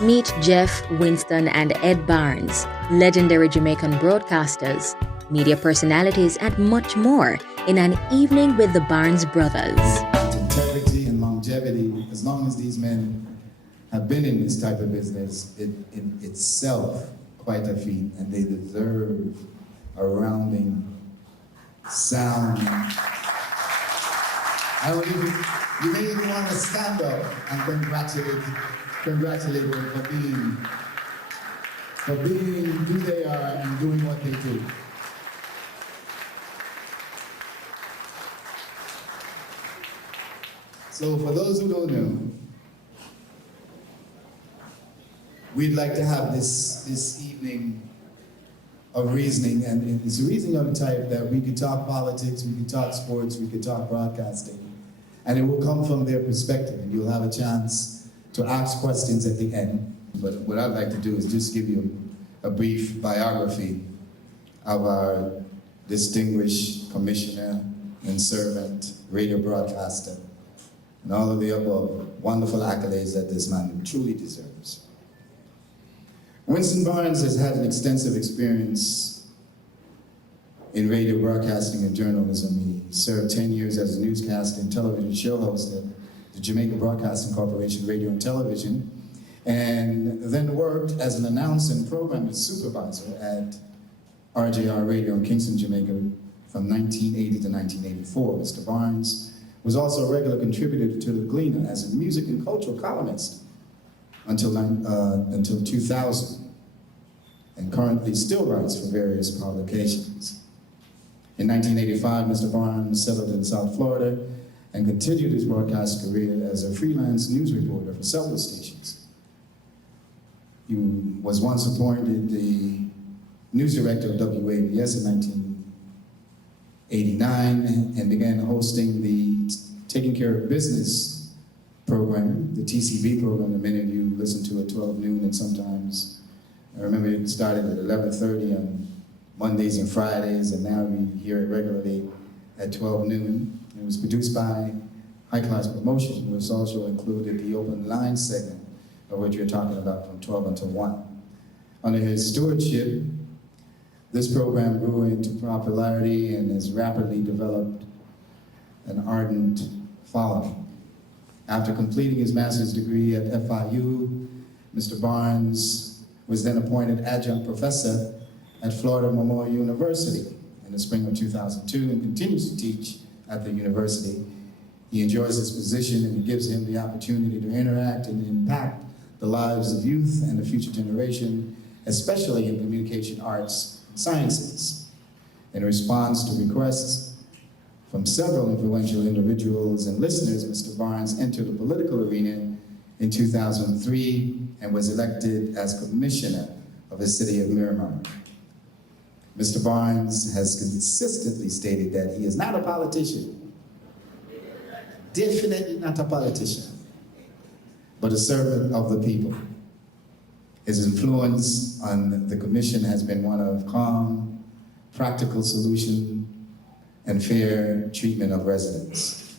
Meet Jeff, Winston, and Ed Barnes, legendary Jamaican broadcasters, media personalities, and much more in an evening with the Barnes brothers. Integrity and longevity, as long as these men have been in this type of business, it itself quite a feat, and they deserve a rounding sound. You may even want to stand up and congratulate them for being who they are and doing what they do. So for those who don't know, we'd like to have this evening of reasoning, and it's a reasoning of the type that we could talk politics, we could talk sports, we could talk broadcasting, and it will come from their perspective, and you'll have a chance to ask questions at the end. But what I'd like to do is just give you a brief biography of our distinguished commissioner and servant, radio broadcaster, and all of the above wonderful accolades that this man truly deserves. Winston Barnes has had an extensive experience in radio broadcasting and journalism. He served 10 years as a newscaster and television show host at the Jamaican Broadcasting Corporation Radio and Television, and then worked as an announcer and program supervisor at RJR Radio in Kingston, Jamaica from 1980 to 1984. Mr. Barnes was also a regular contributor to The Gleaner as a music and cultural columnist until 2000, and currently still writes for various publications. In 1985, Mr. Barnes settled in South Florida and continued his broadcast career as a freelance news reporter for several stations. He was once appointed the news director of WABS in 1989 and began hosting the Taking Care of Business program, the TCB program that many of you listen to at 12 noon, and sometimes, I remember it started at 11:30 on Mondays and Fridays, and now we hear it regularly at 12 noon. It was produced by High Class Promotion, which also included the open line segment of what you're talking about from 12 until 1. Under his stewardship, this program grew into popularity and has rapidly developed an ardent following. After completing his master's degree at FIU, Mr. Barnes was then appointed adjunct professor at Florida Memorial University in the spring of 2002 and continues to teach at the university. He enjoys his position, and it gives him the opportunity to interact and impact the lives of youth and the future generation, especially in communication arts sciences. In response to requests from several influential individuals and listeners, Mr. Barnes entered the political arena in 2003 and was elected as commissioner of the city of Miramar. Mr. Barnes has consistently stated that he is not a politician, definitely not a politician, but a servant of the people. His influence on the commission has been one of calm, practical solution, and fair treatment of residents.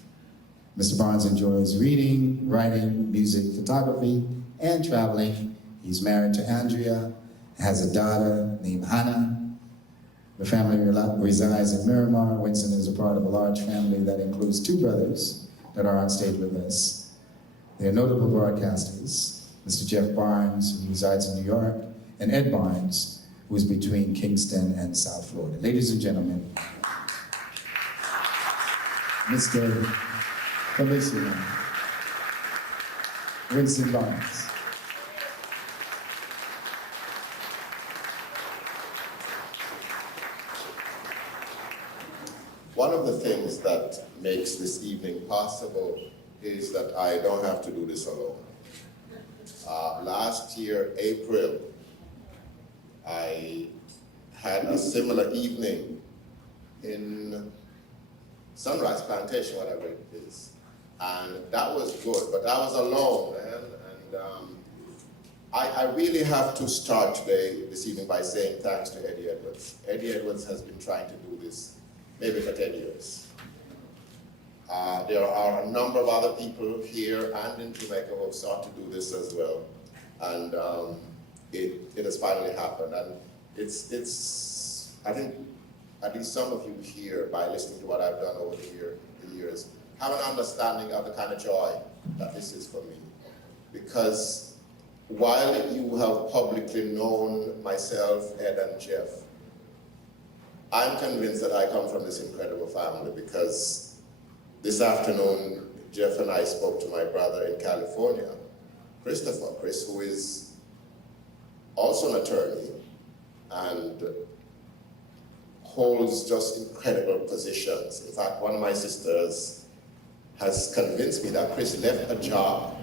Mr. Barnes enjoys reading, writing, music, photography, and traveling. He's married to Andrea, has a daughter named Hannah. The family resides in Miramar. Winston is a part of a large family that includes 2 brothers that are on stage with us. They're notable broadcasters, Mr. Jeff Barnes, who resides in New York, and Ed Barnes, who is between Kingston and South Florida. Ladies and gentlemen, Mr. Comissioner, Winston Barnes. One of the things that makes this evening possible is that I don't have to do this alone. Last year, April, I had a similar evening in Sunrise Plantation, whatever it is. And that was good, but I was alone, man. And I really have to start this evening by saying thanks to Eddie Edwards. Eddie Edwards has been trying to do this maybe for 10 years. There are a number of other people here and in Jamaica who have sought to do this as well. And it has finally happened. And it's I think at least some of you here, by listening to what I've done over the years, have an understanding of the kind of joy that this is for me. Because while you have publicly known myself, Ed and Jeff, I'm convinced that I come from this incredible family, because this afternoon, Jeff and I spoke to my brother in California, Chris, who is also an attorney and holds just incredible positions. In fact, one of my sisters has convinced me that Chris left a job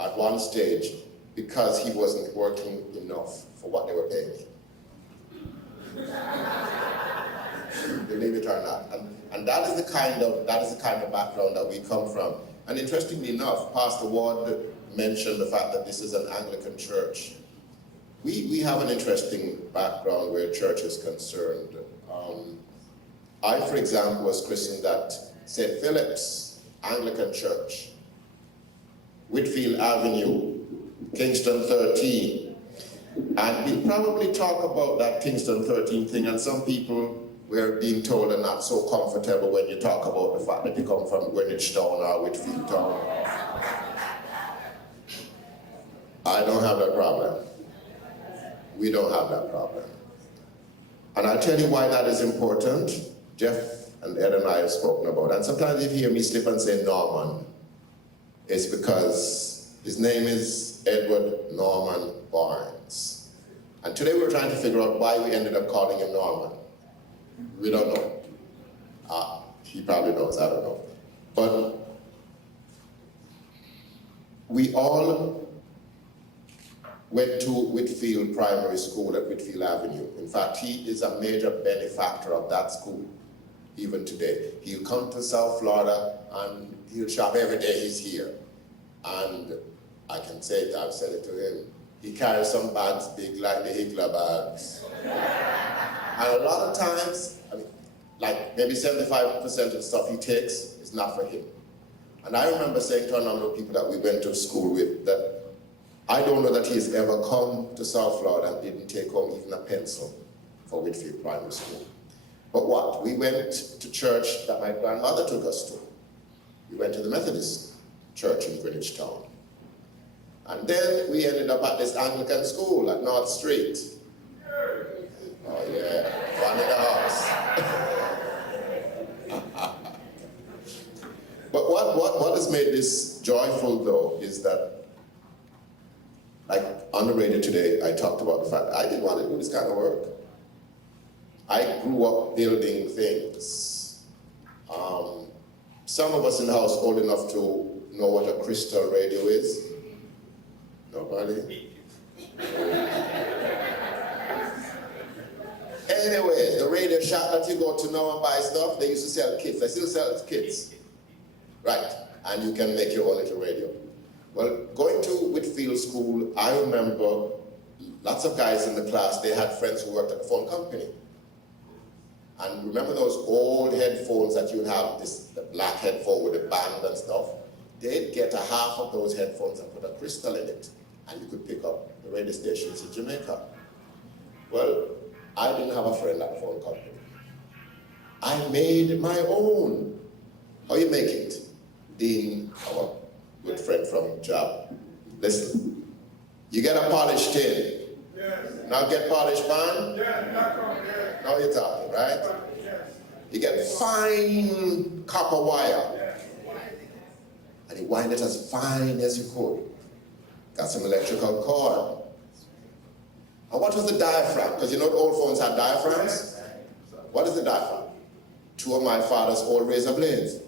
at one stage because he wasn't working enough for what they were paying him. Believe it or not. And that is the kind of background that we come from. And interestingly enough, Pastor Ward mentioned the fact that this is an Anglican church. We have an interesting background where church is concerned. I, for example, was christened at St. Philip's Anglican Church, Whitfield Avenue, Kingston 13. And we'll probably talk about that Kingston 13 thing, and some people were being told they're not so comfortable when you talk about the fact that you come from Greenwich Town or Whitfield Town. I don't have that problem. We don't have that problem. And I'll tell you why that is important. Jeff and Ed and I have spoken about it. And sometimes if you hear me slip and say Norman, it's because his name is Edward Norman Barnes. And today we're trying to figure out why we ended up calling him Norman. We don't know. He probably knows, I don't know. But we all went to Whitfield Primary School at Whitfield Avenue. In fact, he is a major benefactor of that school, even today. He'll come to South Florida and he'll shop every day he's here. And I can say it, I've said it to him. He carries some bags big like the Hitler bags. And a lot of times, I mean, like maybe 75% of the stuff he takes is not for him. And I remember saying to a number of people that we went to school with that I don't know that he's ever come to South Florida and didn't take home even a pencil for Whitfield Primary School. But what? We went to church that my grandmother took us to. We went to the Methodist church in Greenwich Town. And then we ended up at this Anglican school at North Street. Oh yeah, one in the house. But what has made this joyful though is that, like on the radio today, I talked about the fact that I didn't want to do this kind of work. I grew up building things. Some of us in the house old enough to know what a crystal radio is. Nobody? Anyways, the radio shop that you go to now and buy stuff, they used to sell kits. They still sell kits. Right, and you can make your own little radio. Well, going to Whitfield School, I remember lots of guys in the class, they had friends who worked at the phone company. And remember those old headphones that you have, the black headphone with the band and stuff? They'd get a half of those headphones and put a crystal in it, and you could pick up the radio stations in Jamaica. Well, I didn't have a friend at the phone company. I made my own. How you make it? Dean, our good friend from Job. Listen, you get a polished tin. Yes. Now get polished band? Yes. Now you're talking, right? Yes. You get fine copper wire. Yes. And you wind it as fine as you could. Got some electrical cord. And what was the diaphragm? Because you know the old phones had diaphragms? What is the diaphragm? Two of my father's old razor blades.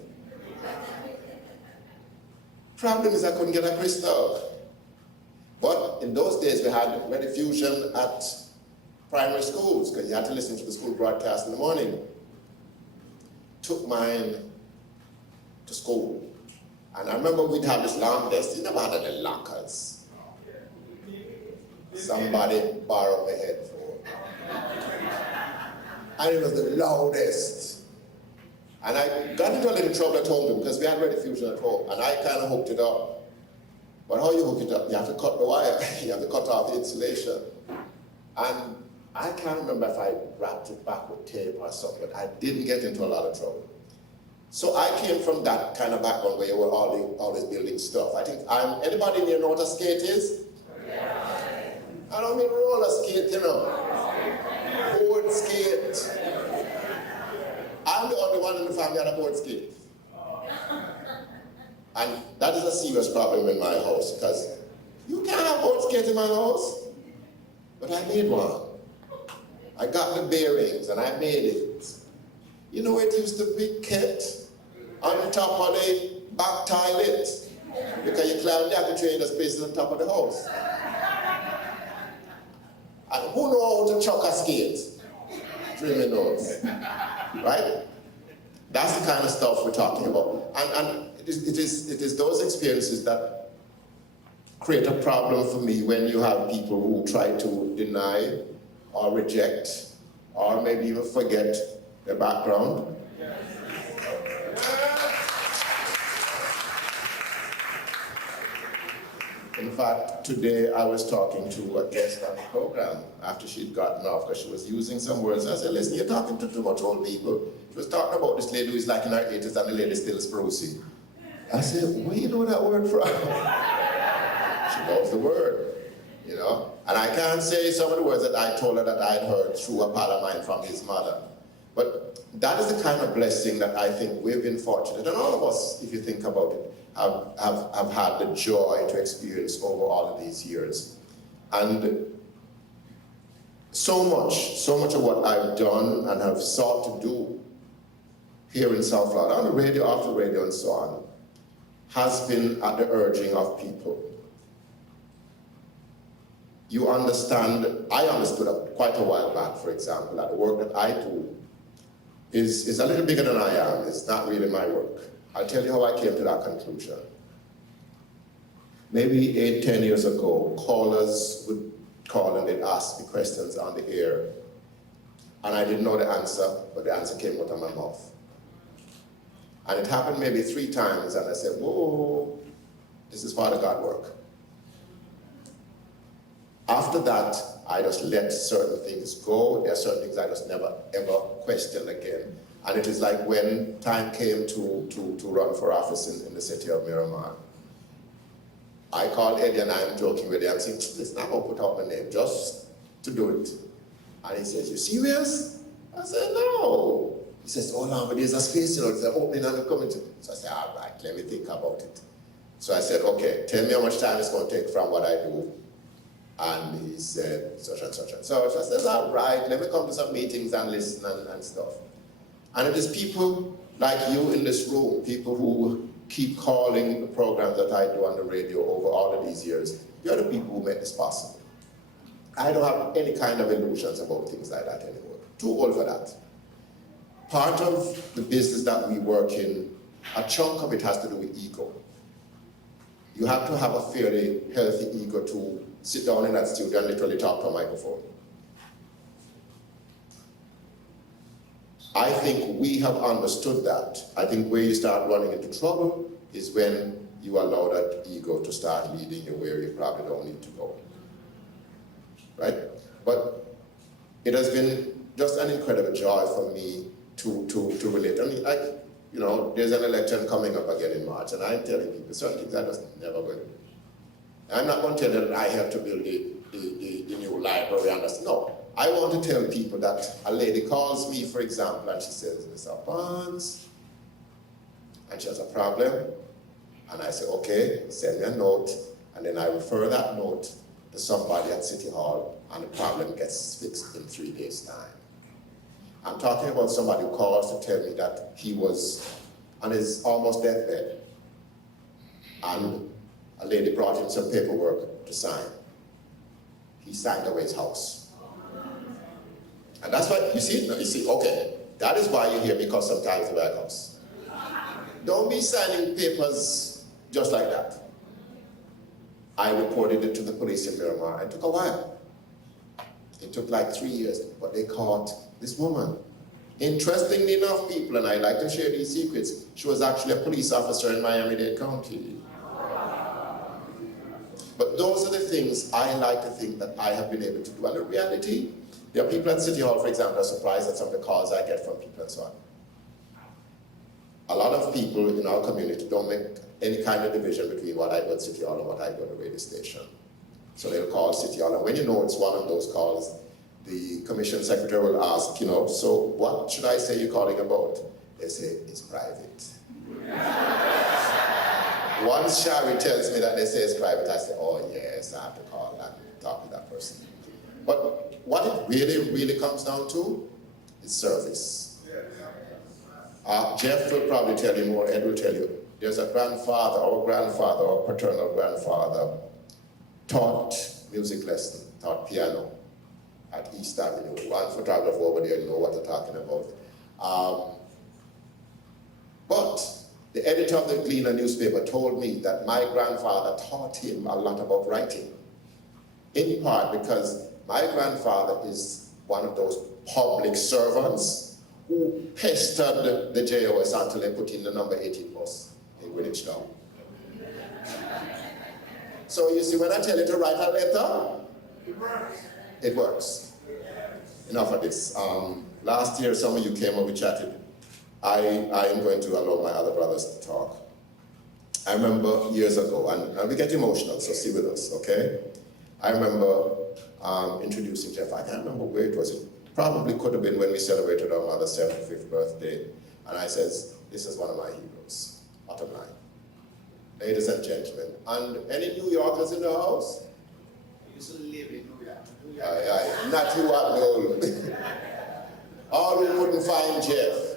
Problem is I couldn't get a crystal. But in those days we had rediffusion at primary schools because you had to listen to the school broadcast in the morning. Took mine to school. And I remember we'd have this long desk. You never had any lockers. Somebody borrowed my headphone. And it was the loudest. And I got into a little trouble at home because we had rediffusion at home, and I kind of hooked it up. But how you hook it up? You have to cut the wire. You have to cut off the insulation. And I can't remember if I wrapped it back with tape or something, but I didn't get into a lot of trouble. So I came from that kind of background where you were always building stuff. I think anybody here know what a skate is? Yeah. I don't mean roller skate, you know. Board skate. I'm the only one in the family that had a board skate. And that is a serious problem in my house, because you can't have board skates in my house. But I made one. I got the bearings and I made it. You know it used to be kept on top of the back toilet, because you climb the apple tree and there's places on top of the house. And who knows how to chuck a skate? Dreaming knows. Right? That's the kind of stuff we're talking about. And it is those experiences that create a problem for me when you have people who try to deny or reject or maybe even forget their background. In fact, today I was talking to a guest on the program after she'd gotten off, because she was using some words. I said, listen, you're talking to too much old people. She was talking about this lady who's like in her 80s and the lady still sprucey. I said, where you know that word from? She knows the word, you know? And I can't say some of the words that I told her that I'd heard through a pal of mine from his mother. But that is the kind of blessing that I think we've been fortunate, and all of us, if you think about it, have had the joy to experience over all of these years. And so much of what I've done and have sought to do here in South Florida, on the radio, off the radio, and so on, has been at the urging of people. You understand, I understood quite a while back, for example, that the work that I do is a little bigger than I am. It's not really my work. I'll tell you how I came to that conclusion. Maybe 8-10 years ago, callers would call and they'd ask me questions on the air. And I didn't know the answer, but the answer came out of my mouth. And it happened maybe 3 times, and I said, whoa, this is Father God work. After that, I just let certain things go. There are certain things I just never, ever questioned again. And it is like when time came to run for office in the city of Miramar. I called Eddie, and I'm joking with him. I'm saying, listen, I'm going to put out my name just to do it. And he says, you serious? I said, no. He says, oh no, but there's a space, you know, there's an opening and a coming to. So I said, all right, let me think about it. So I said, okay, tell me how much time it's going to take from what I do. And he said, such and such and such. I said, all right, let me come to some meetings and listen and stuff. And it is people like you in this room, people who keep calling the programs that I do on the radio over all of these years. You're the people who make this possible. I don't have any kind of illusions about things like that anymore. Too old for that. Part of the business that we work in, a chunk of it has to do with ego. You have to have a fairly healthy ego to sit down in that studio and literally talk to a microphone. I think we have understood that. I think where you start running into trouble is when you allow that ego to start leading you where you probably don't need to go. Right? But it has been just an incredible joy for me to relate. I mean, like, you know, there's an election coming up again in March, and I'm telling people certain things I just never going to do. I'm not going to tell them that I have to build the new library and that's, no. I want to tell people that a lady calls me, for example, and she says, Mr. Barnes, and she has a problem, and I say, okay, send me a note, and then I refer that note to somebody at City Hall, and the problem gets fixed in 3 days' time. I'm talking about somebody who calls to tell me that he was on his almost deathbed, and a lady brought him some paperwork to sign. He signed away his house. And that's why, you see, okay, that is why you hear me cause sometimes the White House. Don't be signing papers just like that. I reported it to the police in Miramar. It took a while. It took like 3 years, but they caught this woman. Interestingly enough, people, and I like to share these secrets, she was actually a police officer in Miami-Dade County. But those are the things I like to think that I have been able to do. And in reality, there are people at City Hall, for example, are surprised at some of the calls I get from people and so on. A lot of people in our community don't make any kind of division between what I do at City Hall and what I do at the radio station. So they'll call City Hall, and when you know it's one of those calls, the commission secretary will ask, so what should I say you're calling about? They say, it's private. Once Shari tells me that they say it's private, I say, oh yes, I have to call and talk to that person. But what it really, really comes down to is service. Jeff will probably tell you more, Ed will tell you, there's a grandfather or paternal grandfather taught music lesson, taught piano at East Avenue. One photographer over there know what they're talking about. But the editor of the Gleaner newspaper told me that my grandfather taught him a lot about writing. In part because my grandfather is one of those public servants who pestered the JOS until they put in the number 18 bus in Greenwich Town. So you see, when I tell you to write a letter, it works. Enough of this. Last year, some of you came and we chatted. I am going to allow my other brothers to talk. I remember years ago, and we get emotional, so stay with us, okay? I remember introducing Jeff. I can't remember where it was. It probably could have been when we celebrated our mother's 75th birthday. And I says, this is one of my heroes, bottom line. Ladies and gentlemen, and any New Yorkers in the house? I used to live in New York. Aye, not who are old. All who couldn't find Jeff.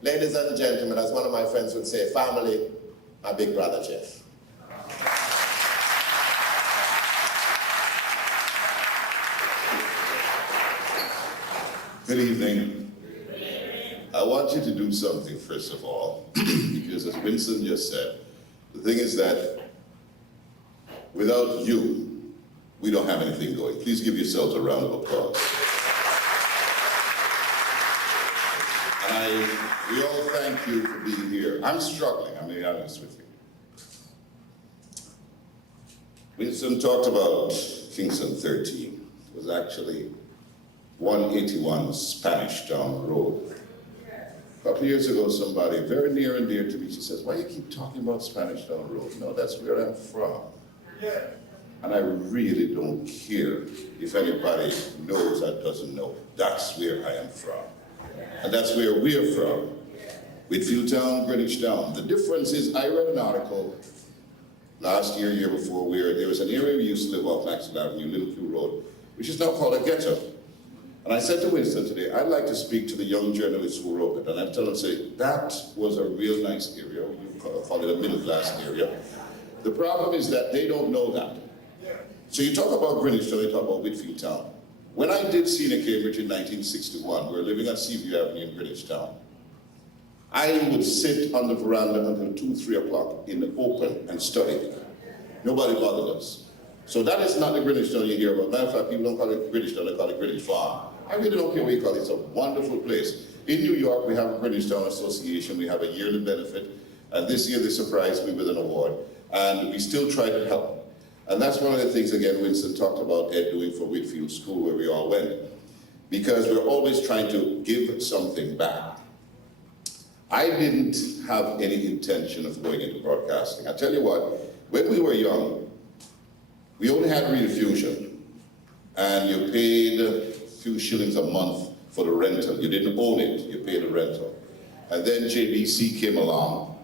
Ladies and gentlemen, as one of my friends would say, family, my big brother Jeff. Good evening. I want you to do something, first of all, because as Winston just said, the thing is that without you, we don't have anything going. Please give yourselves a round of applause. And we all thank you for being here. I'm struggling, I'm being honest with you. Winston talked about Kingston 13. It was actually 181 Spanish Town Road. A couple of years ago, somebody very near and dear to me, she says, why do you keep talking about Spanish Town Road? No, that's where I'm from. Yeah. And I really don't care if anybody knows that doesn't know. That's where I am from. And that's where we're from. Whitfield Town, Greenwich Town. The difference is, I read an article last year, year before, where there was an area we used to live off Maxwell Avenue, Little Q Road, which is now called a ghetto. And I said to Winston today, I'd like to speak to the young journalists who wrote it. And I tell them, say, that was a real nice area. You call it a middle class area. The problem is that they don't know that. So you talk about Greenwich Town, you talk about Whitfield Town. When I did Senior Cambridge in 1961, we were living on Seaview Avenue in Greenwich Town. I would sit on the veranda until 2, 3 o'clock in the open and study. Nobody bothered us. So that is not the Greenwich Town you hear about. Matter of fact, people don't call it Greenwich Town, they call it Greenwich Farm. I really don't care what you call it, it's a wonderful place. In New York, we have a Greenwich Town Association, we have a yearly benefit, and this year they surprised me with an award, and we still try to help. And that's one of the things, again, Winston talked about Ed doing for Whitfield School, where we all went, because we're always trying to give something back. I didn't have any intention of going into broadcasting. I tell you what, when we were young, we only had rediffusion, and you paid a few shillings a month for the rental. You didn't own it, you paid a rental. And then JBC came along.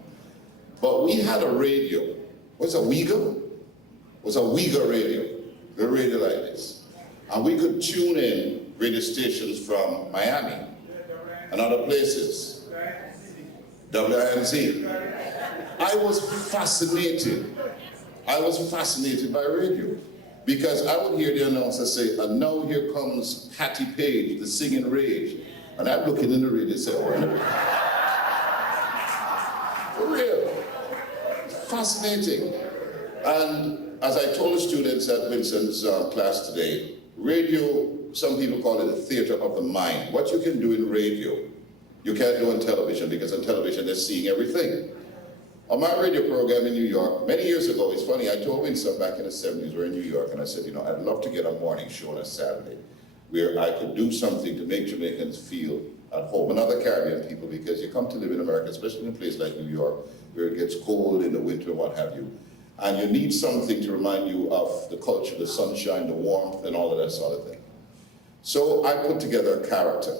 But we had a radio. What's a Uyghur? It was a Uyghur radio, a radio like this. And we could tune in radio stations from Miami and other places. WINZ. I was fascinated. I was fascinated by radio because I would hear the announcer say, and now here comes Hattie Page, the singing rage. And I'm looking in the radio and say, oh, for real. Fascinating. And as I told the students at Winston's class today, radio, some people call it the theater of the mind. What you can do in radio, you can't do on television, because on television they're seeing everything. On my radio program in New York, many years ago, it's funny, I told Winston back in the 70s, we're in New York, and I said, I'd love to get a morning show on a Saturday where I could do something to make Jamaicans feel at home, and other Caribbean people, because you come to live in America, especially in a place like New York, where it gets cold in the winter and what have you, and you need something to remind you of the culture, the sunshine, the warmth, and all of that sort of thing. So I put together a character.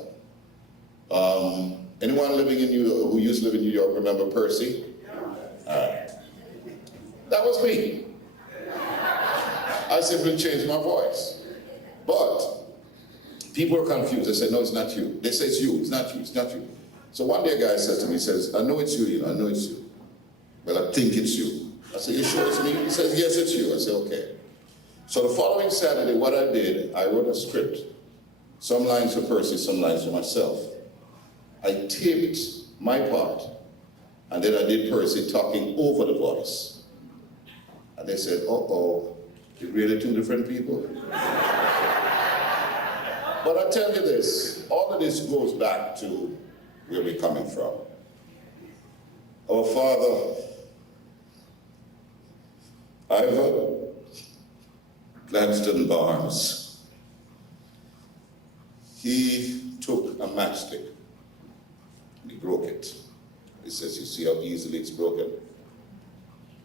Anyone living in New York, who used to live in New York, remember Percy? That was me. I simply changed my voice. But people were confused. They said, no, it's not you. They say it's you. It's not you. It's not you. So one day a guy says to me, he says, I know it's you, I know it's you. Well, I think it's you. I said, you sure it's me? He says, yes, it's you. I said, okay. So the following Saturday, what I did, I wrote a script. Some lines for Percy, some lines for myself. I taped my part, and then I did Percy talking over the voice. And they said, uh-oh, you're really two different people? But I tell you this, all of this goes back to where we're coming from. Our father, WINSTON Barnes, he took a matchstick and he broke it. He says, you see how easily it's broken?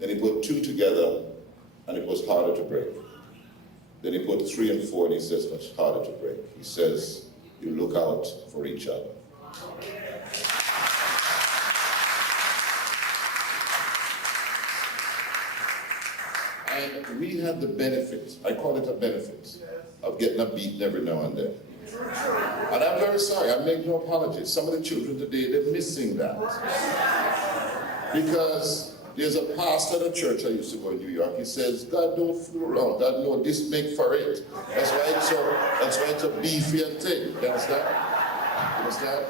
Then he put two together and it was harder to break. Then he put 3 and 4 and he says, much harder to break. He says, you look out for each other. And we had the benefit, I call it a benefit, of getting a beating every now and then. And I'm very sorry, I make no apologies. Some of the children today, they're missing that. Because there's a pastor at a church I used to go in New York. He says, God don't fool around. God know this make for it. That's why it's a beefy and thing. You understand? You understand?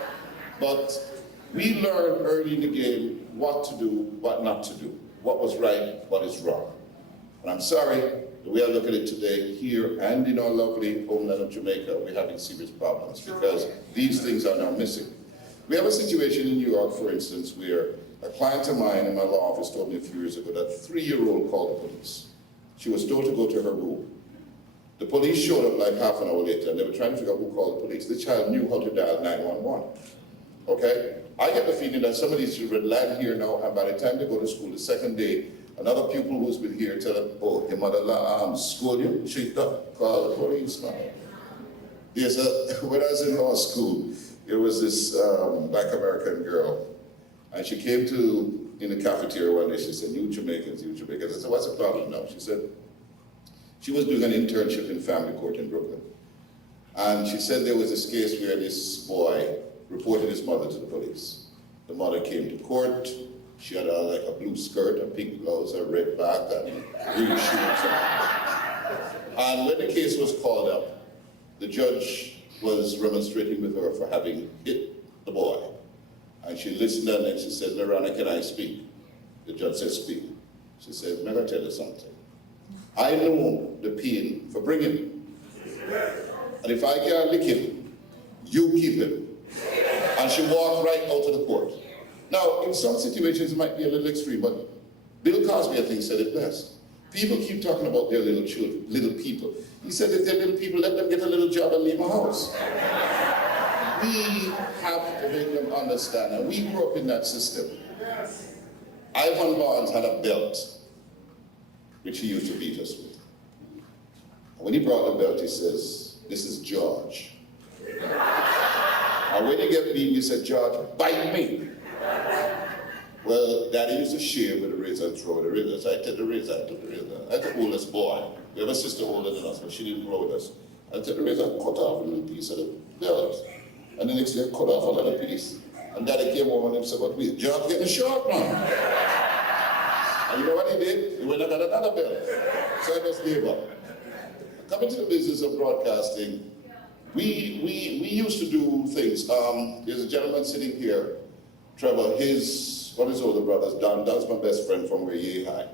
But we learned early in the game what to do, what not to do. What was right, what is wrong. And I'm sorry, the way I look at it today, here and in our lovely homeland of Jamaica, we're having serious problems because these things are now missing. We have a situation in New York, for instance, where a client of mine in my law office told me a few years ago that a 3-year-old called the police. She was told to go to her room. The police showed up like half an hour later, and they were trying to figure out who called the police. The child knew how to dial 911. Okay? I get the feeling that some of these children land here now, and by the time they go to school the second day, another pupil who's been here tell them, oh, your mother schooled you? She call the police, man. Yes, when I was in law school, there was this black American girl, and she came in the cafeteria one day. She said, you Jamaicans, you Jamaicans. I said, what's the problem now? She said, she was doing an internship in family court in Brooklyn. And she said there was this case where this boy reported his mother to the police. The mother came to court. She had like a blue skirt, a pink blouse, a red bag, and green shoes. And when the case was called up, the judge was remonstrating with her for having hit the boy. And she listened and then she said, Lorana, can I speak? The judge said, speak. She said, may I tell you something? I know the pain for bringing him. And if I can't lick him, you keep him. And she walked right out of the court. Now, in some situations, it might be a little extreme, but Bill Cosby, I think, said it best. People keep talking about their little children, little people. He said, if they're little people, let them get a little job and leave my house. We have to make them understand, and we grew up in that system. Ivan Barnes had a belt, which he used to beat us with. And when he brought the belt, he says, this is George. And when you get beaten, he said, George, bite me. Well, Daddy used to shave with a razor and throw with a razor. So I took the razor, I took the razor. I took the oldest boy. We have a sister older than us, but she didn't grow with us. I took the razor and cut off a little piece of the belt. And the next day I cut off another piece. And Daddy came over and said, but wait, George getting short, man. And you know what he did? He went and got another belt. So I just gave up. Coming to the business of broadcasting, we used to do things. There's a gentleman sitting here, Trevor, one of his older brothers, Don, Don's my best friend from where Yale High.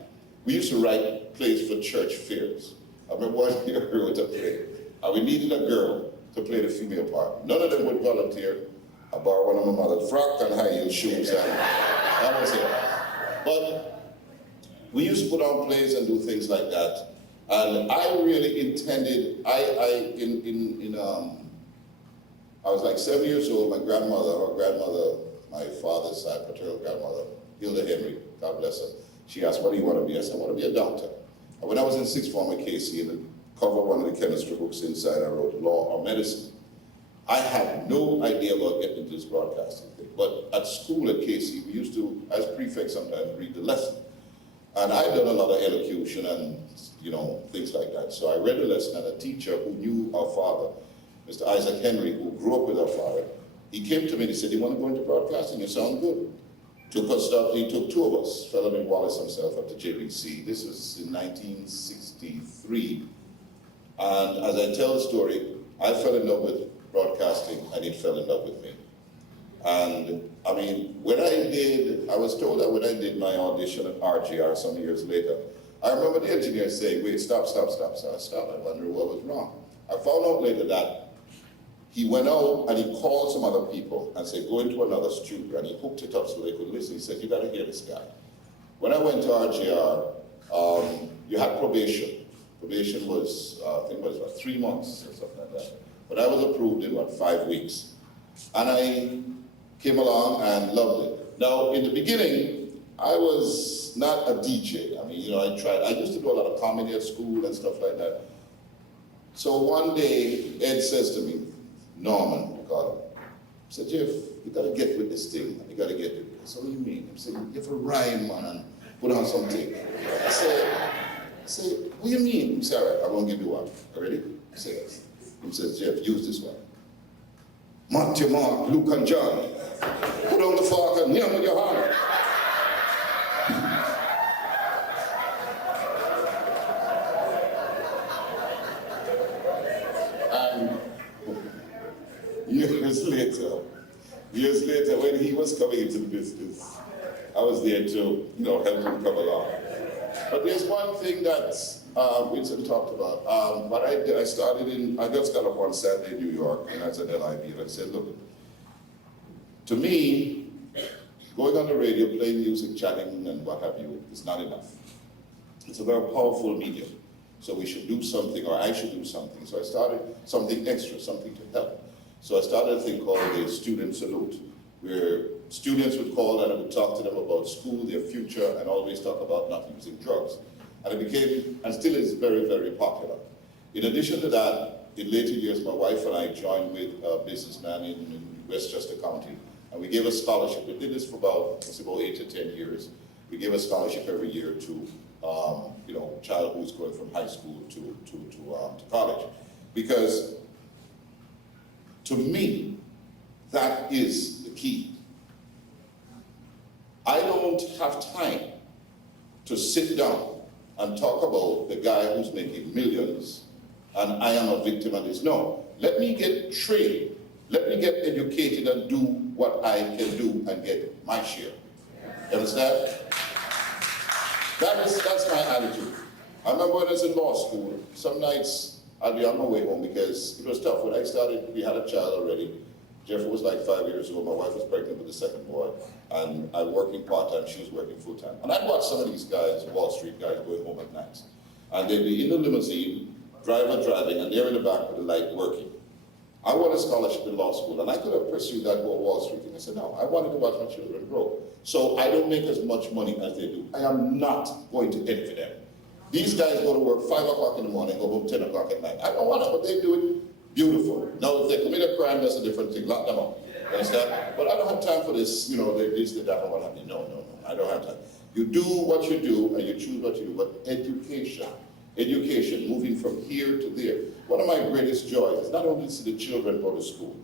We used to write plays for church fairs. I remember one year we wrote a play, and we needed a girl to play the female part. None of them would volunteer. I borrowed one of my mother's frock and high heel shoes, and that was it. But we used to put on plays and do things like that. And I really intended, I was like 7 years old. My grandmother, my father's side, paternal grandmother, Hilda Henry, God bless her. She asked, what do you want to be? I said, I want to be a doctor. And when I was in sixth form at Casey, in the cover of one of the chemistry books inside, I wrote law or medicine. I had no idea about getting into this broadcasting thing. But at school at Casey, we used to, as prefects, sometimes read the lesson. And I'd done a lot of elocution and, things like that. So I read the lesson, and a teacher who knew our father, Mr. Isaac Henry, who grew up with our father, he came to me and he said, you want to go into broadcasting? You sound good. He took two of us, a fellow named Wallace himself, up to JBC. This was in 1963. And as I tell the story, I fell in love with broadcasting, and it fell in love with me. And I mean, I was told that when I did my audition at RGR some years later, I remember the engineer saying, wait, stop. So I stopped. I wondered what was wrong. I found out later that he went out and he called some other people and said, go into another studio, and he hooked it up so they could listen. He said, you got to hear this guy. When I went to RGR, you had probation. Probation was, I think it was about 3 months or something like that. But I was approved in, 5 weeks. And I came along and loved it. Now, in the beginning, I was not a DJ. I mean, I used to do a lot of comedy at school and stuff like that. So one day, Ed says to me, Norman, we call him, he said, Jeff, you got to get with this thing. You got to get with it. So what do you mean? He said, you have to rhyme, man, and put on something. I said, what do you mean? He said, all right, I'm going to give you one. Ready? He says, Jeff, use this one. Matthew, Mark, Luke, and John. Put on the fork and yum with your hand. And years later, when he was coming into the business, I was there to, help him come along. But there's one thing that Winston talked about. What I did, I just got up one Saturday in New York, and I was at LIB, and I said, look, to me, going on the radio, playing music, chatting, and what have you, is not enough. It's a very powerful medium. So we should do something, or I should do something. So I started something extra, something to help. So I started a thing called the Student Salute, where students would call and I would talk to them about school, their future, and always talk about not using drugs. And it became, and still is, very, very popular. In addition to that, in later years, my wife and I joined with a businessman in Westchester County, and we gave a scholarship. We did this for about 8 to 10 years. We gave a scholarship every year to a child who's going from high school to college. Because to me, that is the key. I don't have time to sit down and talk about the guy who's making millions and I am a victim of this. No, let me get trained, let me get educated and do what I can do and get my share. You understand? That's my attitude. I remember when I was in law school, some nights I'd be on my way home because it was tough. When I started, we had a child already. Jeff was like 5 years old. My wife was pregnant with the second boy. And I'm working part-time, she was working full-time. And I'd watch some of these guys, Wall Street guys, going home at night. And they'd be in the limousine, driver driving, and they're in the back with the light working. I wanted a scholarship in law school, and I could have pursued that whole Wall Street thing. I said, no, I wanted to watch my children grow. So I don't make as much money as they do. I am not going to envy them. These guys go to work 5 o'clock in the morning, go home 10 o'clock at night. I don't want it, but they do it beautiful. Now, if they commit a crime, that's a different thing. Lock them up. You understand? But I don't have time for this, this, that, and what have you. No, I don't have time. You do what you do, and you choose what you do. But education, moving from here to there. One of my greatest joys is not only to see the children go to school,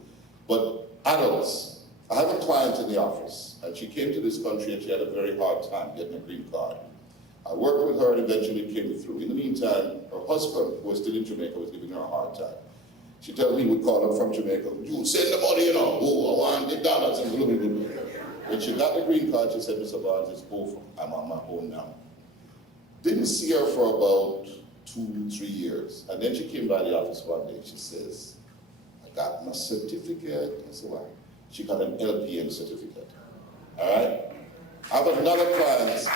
but adults. I have a client in the office, and she came to this country, and she had a very hard time getting a green card. I worked with her and eventually came through. In the meantime, her husband, who was still in Jamaica, was giving her a hard time. She tells me, we call her from Jamaica, you send the money, I want the dollars. And blah, blah, blah. When she got the green card, she said, Mr. Barnes, it's over. I'm on my own now. Didn't see her for about 2-3 years. And then she came by the office one day. She says, I got my certificate. I said, why? She got an LPN certificate. All right? I have another client,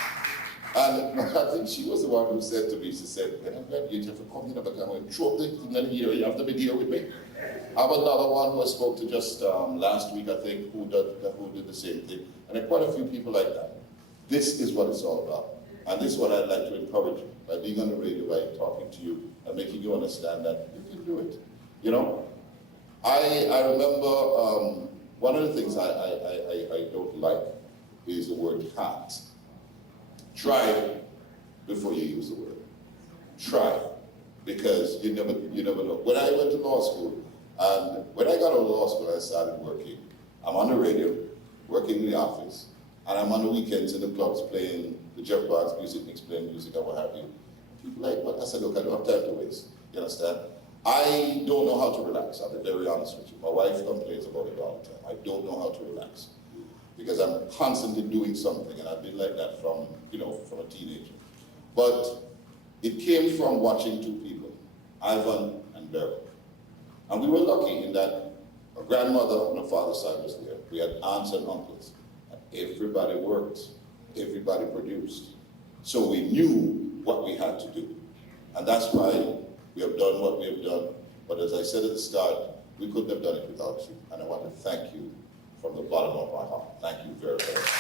and I think she was the one who said to me, she said, when I graduate, you have to come here, but I'm going to throw the thing in here, you have to be here with me. I have another one who I spoke to just last week, I think, who did the same thing. And there are quite a few people like that. This is what it's all about. And this is what I'd like to encourage you, by being on the radio, by talking to you, and making you understand that you can do it. You know, I remember one of the things I don't like is the word can't. Try before you use the word. Try, because you never know. When I went to law school, and when I got out of law school, I started working. I'm on the radio, working in the office, and I'm on the weekends in the clubs playing the jukebox music, mix playing music, and what have you. People like, what? I said, look, I don't have time to waste. You understand? I don't know how to relax. I'll be very honest with you. My wife complains about it all the time. I don't know how to relax because I'm constantly doing something, and I've been like that from a teenager. But it came from watching two people, Ivan and Beryl. And we were lucky in that our grandmother on the father's side was there. We had aunts and uncles. Everybody worked. Everybody produced. So we knew what we had to do. And that's why we have done what we have done. But as I said at the start, we couldn't have done it without you. And I want to thank you from the bottom of my heart. Thank you very, very much.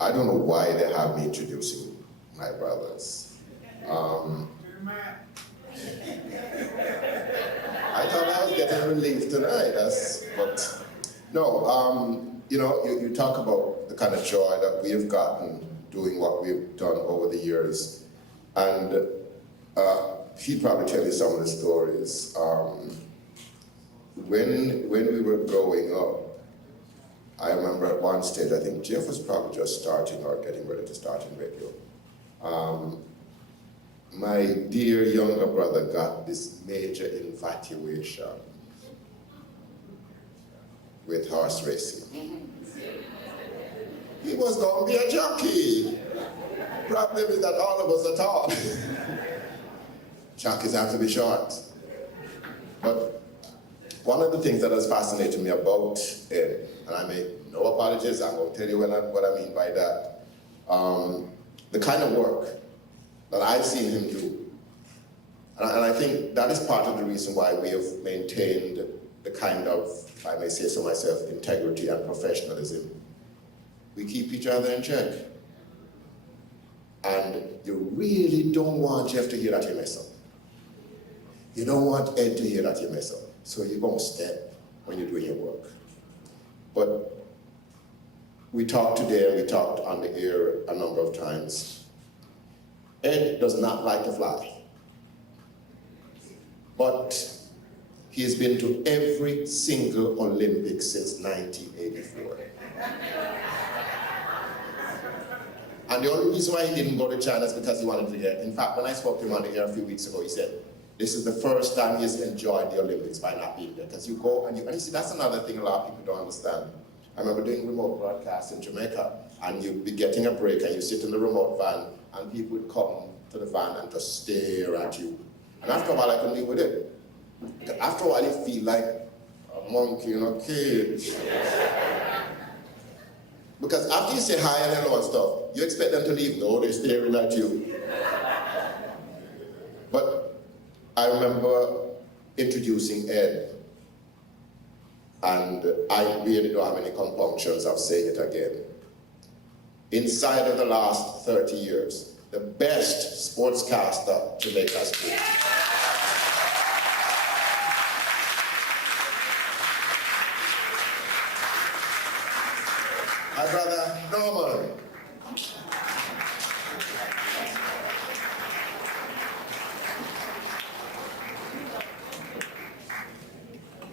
I don't know why they have me introducing my brothers. I thought I was getting relief tonight, but no, you talk about the kind of joy that we have gotten doing what we've done over the years. And he'd probably tell you some of the stories. When we were growing up, I remember at one stage, I think Jeff was probably just starting or getting ready to start in radio. My dear younger brother got this major infatuation with horse racing. He was going to be a jockey. Problem is that all of us are tall. Jockeys have to be short. But one of the things that has fascinated me about it, and I make no apologies, I'm going to tell you what I mean by that. The kind of work that I've seen him do, and I think that is part of the reason why we have maintained the kind of, if I may say so myself, integrity and professionalism. We keep each other in check. And you really don't want Jeff to hear that you mess up. You don't want Ed to hear that you mess up. So you're going to step when you're doing your work. But we talked today, and we talked on the air a number of times. Ed does not like to fly. But he has been to every single Olympics since 1984. And the only reason why he didn't go to China is because he wanted to get. In fact, when I spoke to him on the air a few weeks ago, he said, this is the first time he's enjoyed the Olympics by not being there. Because you go and you see, that's another thing a lot of people don't understand. I remember doing remote broadcasts in Jamaica, and you'd be getting a break, and you sit in the remote van, and people would come to the van and just stare at you. And after a while, I couldn't deal with it. After a while, you feel like a monkey in a cage. Because after you say hi and hello and stuff, you expect them to leave. No, they're staring at you. But I remember introducing Ed, and I really don't have any compunctions of saying it again. Inside of the last 30 years, the best sportscaster Jamaica's been. My brother Norman.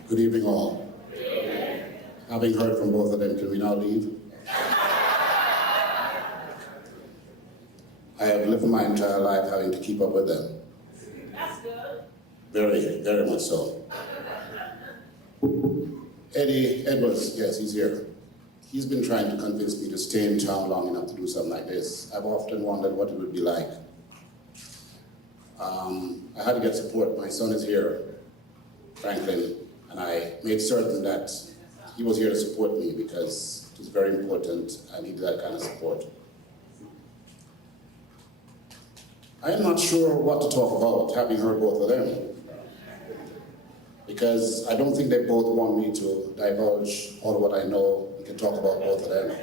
Good evening, all. Having heard from both of them, can we now leave? I have lived my entire life having to keep up with them. That's good. Very, very much so. Eddie Edwards, yes, he's here. He's been trying to convince me to stay in town long enough to do something like this. I've often wondered what it would be like. I had to get support. My son is here, Franklin, and I made certain that he was here to support me because it was very important. I needed that kind of support. I am not sure what to talk about, having heard both of them, because I don't think they both want me to divulge all of what I know. We can talk about both of them.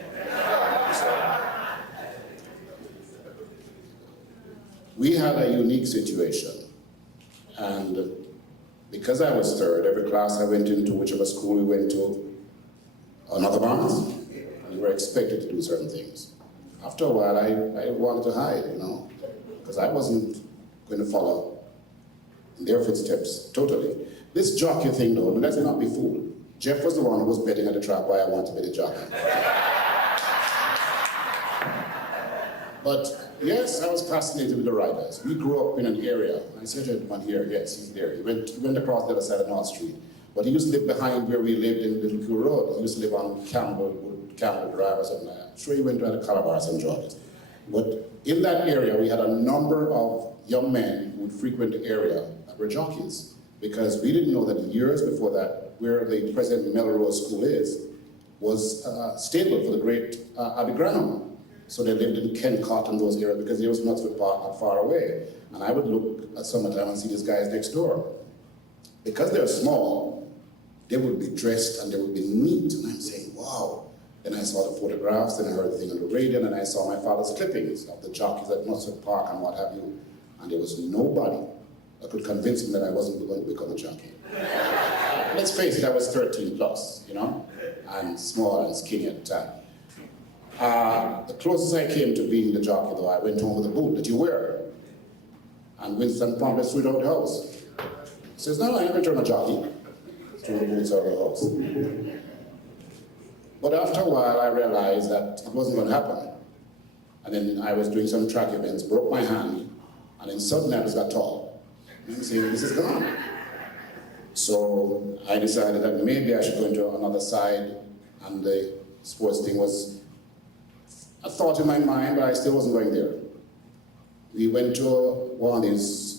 We had a unique situation, and because I was third, every class I went into, whichever school we went to, another Barnes, we were expected to do certain things. After a while, I wanted to hide, because I wasn't going to follow in their footsteps totally. This jockey thing, though, let's not be fooled. Jeff was the one who was betting at the track why I wanted to be the jockey. But yes, I was fascinated with the riders. We grew up in an area. I said to one here, yes, he's there. He went across the other side of North Street. But he used to live behind where we lived in Little Crew Road. He used to live on Campbell Drive or something like that. I'm sure he went to the Calabar, St. George's. But in that area, we had a number of young men who would frequent the area that were jockeys. Because we didn't know that years before that, where the present Melrose School is, was stable for the great Abbey Granum. So they lived in Kencott and those areas because there was Knutsford Park not far away. And I would look at summertime and see these guys next door. Because they're small, they would be dressed and they would be neat. And I'm saying, wow. Then I saw the photographs, then I heard the thing on the radio, and I saw my father's clippings of the jockeys at Knutsford Park and what have you. And there was nobody that could convince me that I wasn't going to become a jockey. Let's face it, I was 13 plus, and small and skinny at the time. The closest I came to being the jockey, though, I went home with a boot that you wear. And Winston promptly threw it out the house. He says, no, I never turn a jockey. Threw the boots out of the house. But after a while, I realized that it wasn't going to happen. And then I was doing some track events, broke my hand, and then suddenly I just got tall. And I'm saying, this is gone. So I decided that maybe I should go into another side, and the sports thing was a thought in my mind, but I still wasn't going there. We went to one of these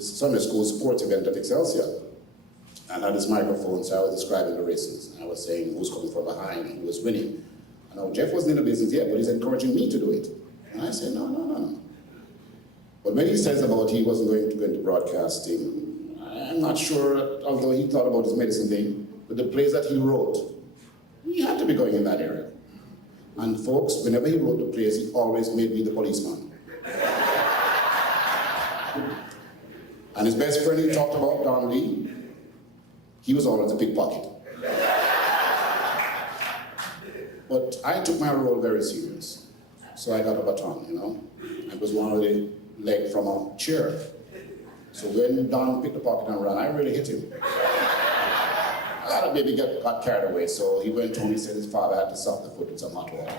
Sunday school sports event at Excelsior, and I had this microphone, so I was describing the races. And I was saying who's coming from behind and who was winning. I know Jeff wasn't in the business yet, but he's encouraging me to do it. And I said, no. But when he says about he wasn't going to go into broadcasting, I'm not sure, although he thought about his medicine thing, but the plays that he wrote, he had to be going in that area. And folks, whenever he wrote the plays, he always made me the policeman. And his best friend he talked about, Don Lee, he was always a pickpocket. But I took my role very serious. So I got a baton, I was one of the leg from a chair. So when Don picked the pocket and ran, I really hit him. Maybe got carried away, so he went home. He said his father had to soak the foot with some hot water.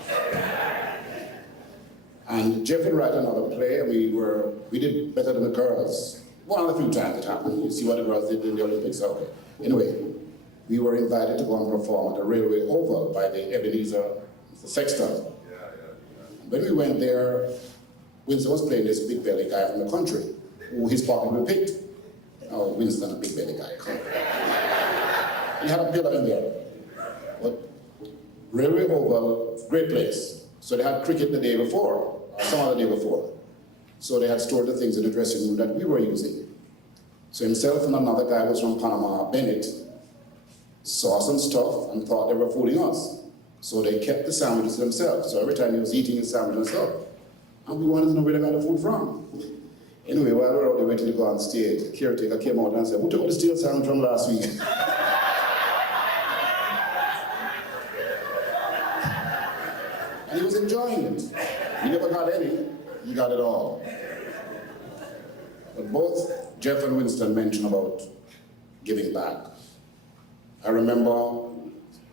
And Jeff would write another play, and we did better than the girls. One of the few times it happened. You see what the girls did in the Olympics, okay. Anyway, we were invited to go and perform at the Railway Oval by the Ebenezer Sexton. When we went there, Winston was playing this big belly guy from the country, who his pocket we picked. Oh, Winston, a big belly guy. He had a pillar in there. But Railway Oval, great place. So they had cricket the day before, or some other day before. So they had stored the things in the dressing room that we were using. So himself and another guy was from Panama, Bennett, saw some stuff and thought they were fooling us. So they kept the sandwiches to themselves. So every time he was eating his sandwich himself. And we wanted to know where they got the food from. Anyway, while we were out there waiting to go on stage, the caretaker came out and said, who took the steel sandwich from last week? And he was enjoying it. He never got any, he got it all. But both Jeff and Winston mentioned about giving back. I remember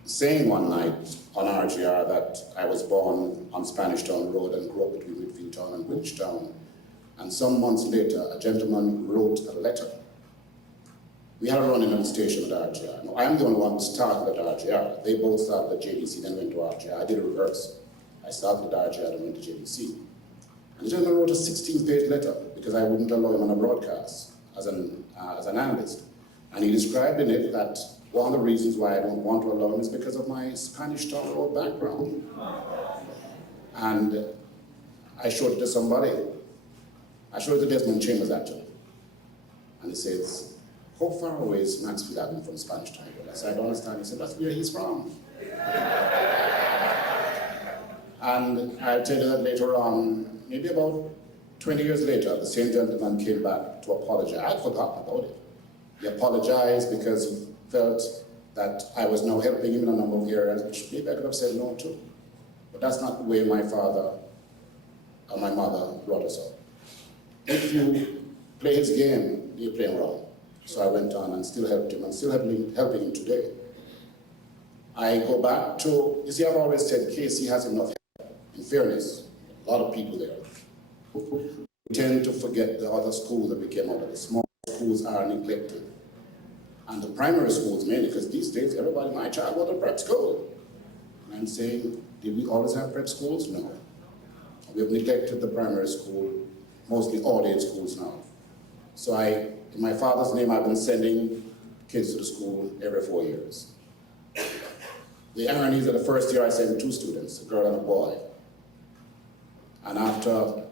saying one night on RGR that I was born on Spanish Town Road and grew up between Whitfield Town and Bridgetown. And some months later, a gentleman wrote a letter. We had a run-in at the station at RGR. Now, I'm the only one who started at RGR. They both started at JDC, then went to RGR. I did a reverse. I started at RGR and went to JDC. And the gentleman wrote a 16-page letter because I wouldn't allow him on a broadcast as an analyst. And he described in it that one of the reasons why I don't want to allow him is because of my Spanish Town Road background. And I showed it to somebody. I showed it to Desmond Chambers, actually. And he says, how far away is Maxfield Avenue from Spanish Town Road? I said, I don't understand. He said, that's where he's from. And I'll tell you that later on, maybe about 20 years later, the same gentleman came back to apologize. I'd forgotten about it. He apologized because he felt that I was now helping him in a number of areas, which maybe I could have said no to. But that's not the way my father or my mother brought us up. If you play his game, you're playing wrong. So I went on and still helped him, and still helping him today. I go back to, you see, I've always said KC has enough help. In fairness, a lot of people there. We tend to forget the other schools that we came out of. The small schools are neglected. And the primary schools mainly, because these days, everybody, my child went to prep school. And I'm saying, did we always have prep schools? No. We have neglected the primary school, mostly all-age schools now. So in my father's name, I've been sending kids to the school every 4 years. The irony is that the first year I sent 2 students, a girl and a boy. And after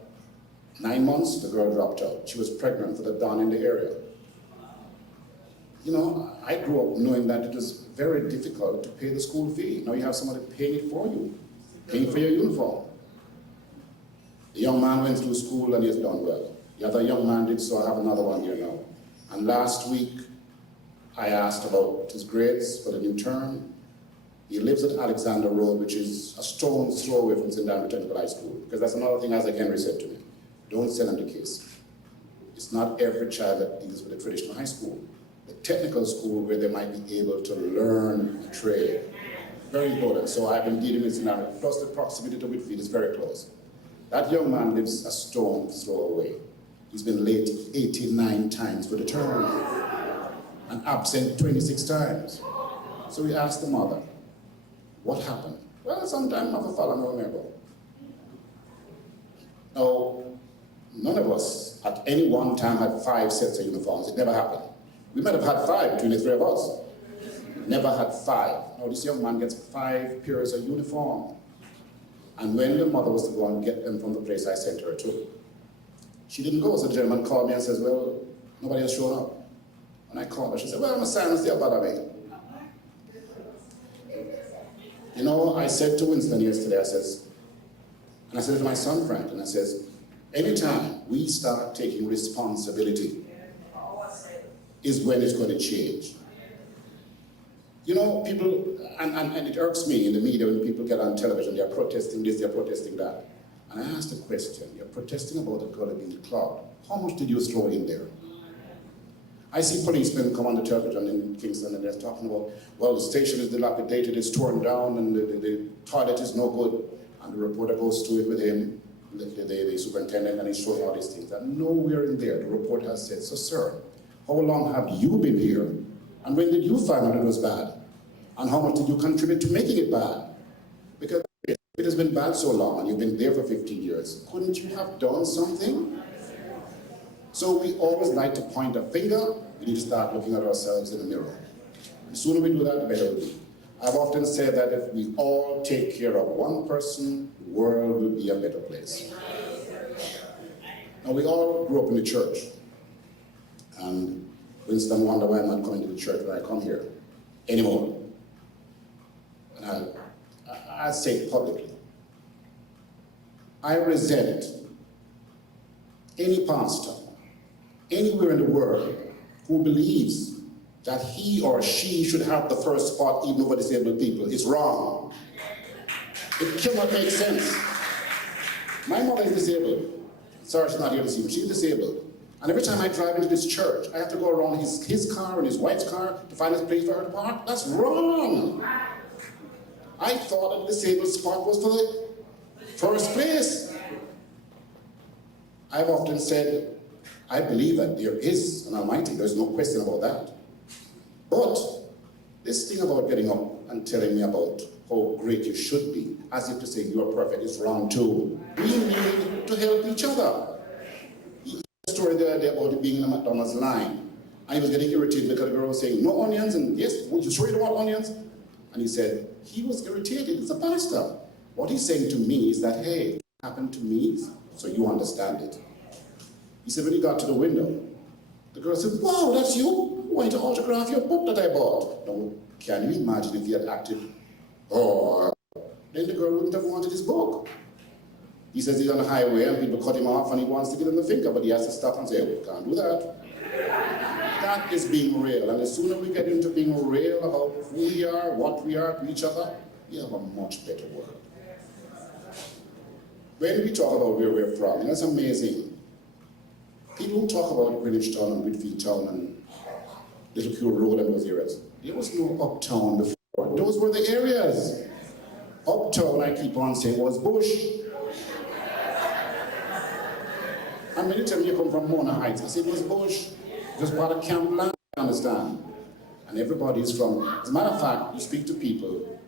9 months, the girl dropped out. She was pregnant for the Don in the area. You know, I grew up knowing that it was very difficult to pay the school fee. Now you have somebody paying it for you, paying for your uniform. The young man went through school and he has done well. The other young man did so. I have another one here now. And last week, I asked about his grades for the new term. He lives at Alexander Road, which is a stone's throw away from St. Andrew Technical High School. Because that's another thing Isaac Henry said to me. Don't send him to Casey. It's not every child that deals with a traditional high school. The technical school where they might be able to learn a trade. Very important. So I've been dealing with St. Andrew. Plus the proximity to Whitfield is very close. That young man lives a stone's throw away. He's been late 89 times for the term and absent 26 times. So we asked the mother, what happened? Well, sometime mother father no remember. Now, none of us at any one time had 5 sets of uniforms. It never happened. We might have had 5 between the 3 of us. Never had 5. Now this young man gets 5 pairs of uniform. And when the mother was to go and get them from the place I sent her to, she didn't go. So the gentleman called me and says, well, nobody has shown up. When I called her, she said, well, my son's there, bother me. You know, I said to Winston yesterday, I said to my son Frank, and I says, anytime we start taking responsibility is when it's going to change. You know, people, and it irks me in the media when people get on television, they're protesting this, they're protesting that. And I asked the question, you're protesting about the girl being clogged. How much did you throw in there? I see policemen come on the television in Kingston and they're talking about, well, the station is dilapidated, it's torn down, and the toilet is no good. And the reporter goes through it with him, the superintendent, and he's showing all these things. And nowhere in there, the reporter has said, so sir, how long have you been here? And when did you find out it was bad? And how much did you contribute to making it bad? Because if it has been bad so long and you've been there for 15 years, couldn't you have done something? So we always like to point a finger. We need to start looking at ourselves in the mirror. The sooner we do that, the better it will be. I've often said that if we all take care of one person, the world will be a better place. Now, we all grew up in the church. And Winston wonder why I'm not coming to the church when I come here anymore. And I say it publicly. I resent any pastor anywhere in the world who believes that he or she should have the first spot even over disabled people. It's wrong. It cannot make sense. My mother is disabled. Sorry, she's not here this evening. She's disabled. And every time I drive into this church, I have to go around his car and his wife's car to find a place for her to park. That's wrong. I thought that the disabled spot was for the first place. I've often said, I believe that there is an Almighty. There's no question about that. But this thing about getting up and telling me about how great you should be, as if to say you are perfect is wrong too. We need to help each other. He told a story the other day about being in a McDonald's line, and he was getting irritated because the girl was saying, no onions, and yes, you sure you don't want onions? And he said, he was irritated, it's a pastor. What he's saying to me is that, hey, it happened to me, so you understand it. He said, when he got to the window, the girl said, wow, that's you? I want to autograph your book that I bought. Now, can you imagine if he had acted, oh, then the girl wouldn't have wanted his book. He says he's on the highway and people cut him off and he wants to give them the finger, but he has to stop and say, oh, we can't do that. That is being real, and the sooner we get into being real about who we are, what we are to each other, we have a much better world. When we talk about where we're from, that's amazing. People who talk about Greenwich Town and Whitfield Town and Little Cure Road and those areas, there was no uptown before. Those were the areas. Uptown, I keep on saying, was bush. And many times you come from Mona Heights, I say it was bush. Just part of Camp Land, I understand. And everybody is from, as a matter of fact, you speak to people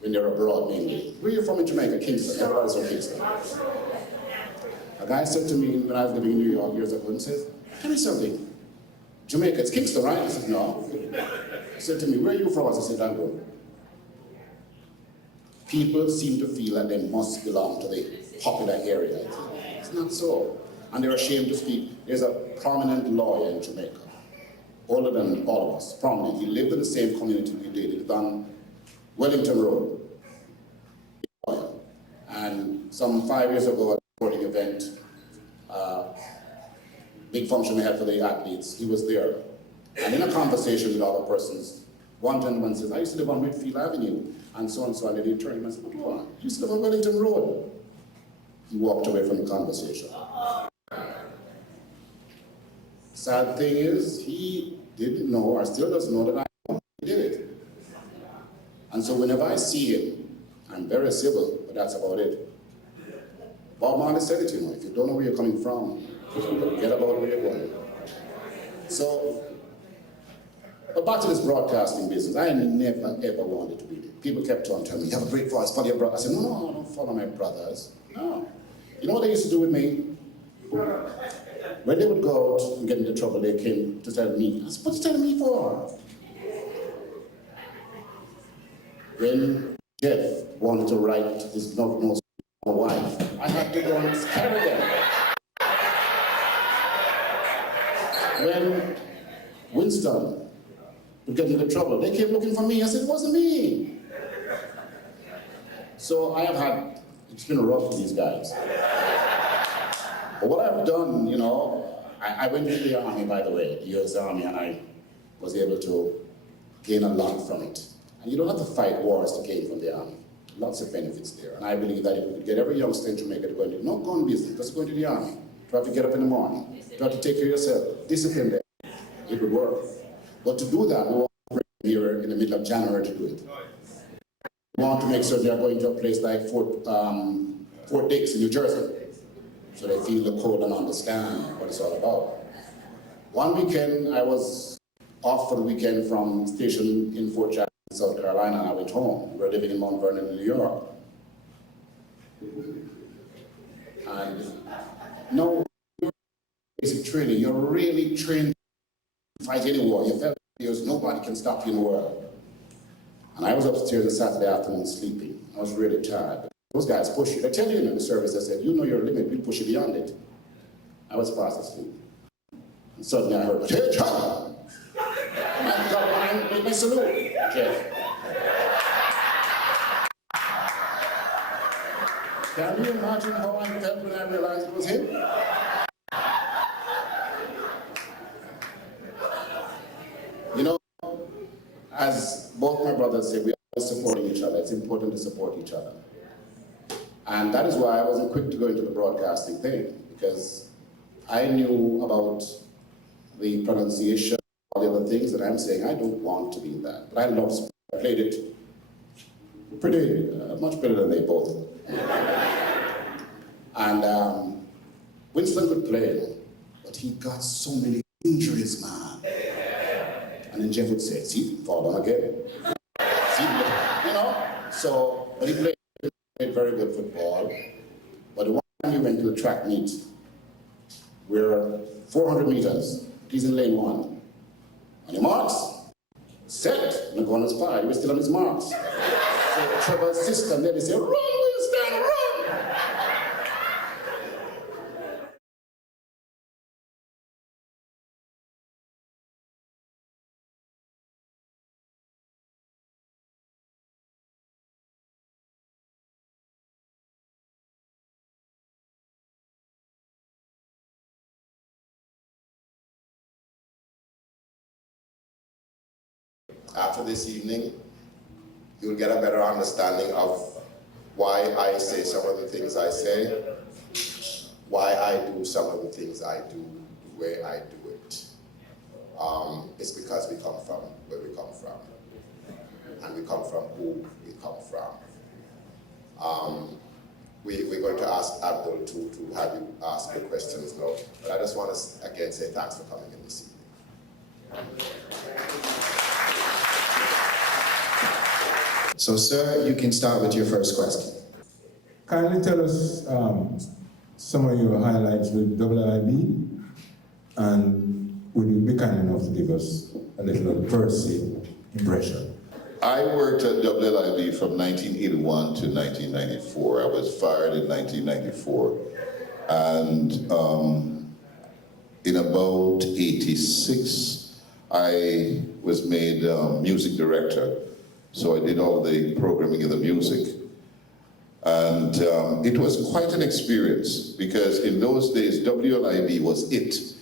when they're abroad mainly. Where are you from in Jamaica? Kingston. Everybody's from Kingston. A guy said to me when I was living in New York years ago, and says, tell me something. Jamaica, it's Kingston, right? I said, no. He said to me, where are you from? I said, Angola. People seem to feel that they must belong to the popular area. It's not so. And they're ashamed to speak. There's a prominent lawyer in Jamaica, older than all of us, prominent. He lived in the same community we did. He lived on Wellington Road. And some 5 years ago at a sporting event, big function we had for the athletes, he was there. And in a conversation with other persons, one gentleman says, I used to live on Whitfield Avenue, and so on, so on. And he turned to him and said, what? You used to live on Wellington Road. He walked away from the conversation. Sad thing is, he didn't know, or still doesn't know that I know he did it. And so whenever I see him, I'm very civil, but that's about it. Bob Marley said it, you know, if you don't know where you're coming from, forget about where you're going. So, but back to this broadcasting business, I never ever wanted to be there. People kept on telling me, you have a great voice, follow your brother. I said, no, I don't follow my brothers. No. You know what they used to do with me? When they would go out and get into trouble, they came to tell me. I said, what are you telling me for? When Jeff wanted to write his notes to my wife, I had to go and carry them. When Winston would get into trouble, they came looking for me. I said, it wasn't me. So I have had, it's been rough with these guys. But what I've done, you know, I went into the army, by the way, the US Army, and I was able to gain a lot from it. And you don't have to fight wars to gain from the army. Lots of benefits there. And I believe that if we could get every youngster in Jamaica to go into no gun business, just go into the army. Try to get up in the morning. Try to take care of yourself. Discipline them. It would work. But to do that, we want to bring here in the middle of January to do it. We want to make sure they are going to a place like Fort Dix in New Jersey, so they feel the code and understand what it's all about. One weekend, I was off for the weekend from station in Fort Jackson, South Carolina, and I went home. We were living in Mount Vernon, New York. And no basic training, you're really trained to fight any war. You felt there's nobody can stop you in the world. And I was upstairs on Saturday afternoon sleeping. I was really tired. Those guys push you. They tell you in the service, they said, you know your limit, we'll push you beyond it. I was fast asleep. And suddenly I heard, hey, John! And I got behind and made my salute. Jeff. Can you imagine how I felt when I realized it was him? You know, as both my brothers say, we are supporting each other. It's important to support each other. And that is why I wasn't quick to go into the broadcasting thing, because I knew about the pronunciation, all the other things that I'm saying. I don't want to be in that. But I love sport. I played it pretty much better than they both. And Winston could play, but he got so many injuries, man. And then Jeff would say, see, fall down again. See, you know? So, but he played very good football. But the one time he went to the track meet, we're 400 meters, he's in lane 1. On your marks, set, and the gun was fired. He was still on his marks. So Trevor's sister and they said, run, Winston, run! After this evening, you'll get a better understanding of why I say some of the things I say, why I do some of the things I do, the way I do it. It's because we come from where we come from, and we come from who we come from. We're going to ask Abdul to have you ask the questions now, but I just want to again say thanks for coming in this evening. So, sir, you can start with your first question. Kindly tell us some of your highlights with WIB, and would you be kind enough to give us a little Percy impression? I worked at WIB from 1981 to 1994. I was fired in 1994. And in about 86, I was made music director. So I did all the programming of the music. And it was quite an experience because in those days, WLIB was it.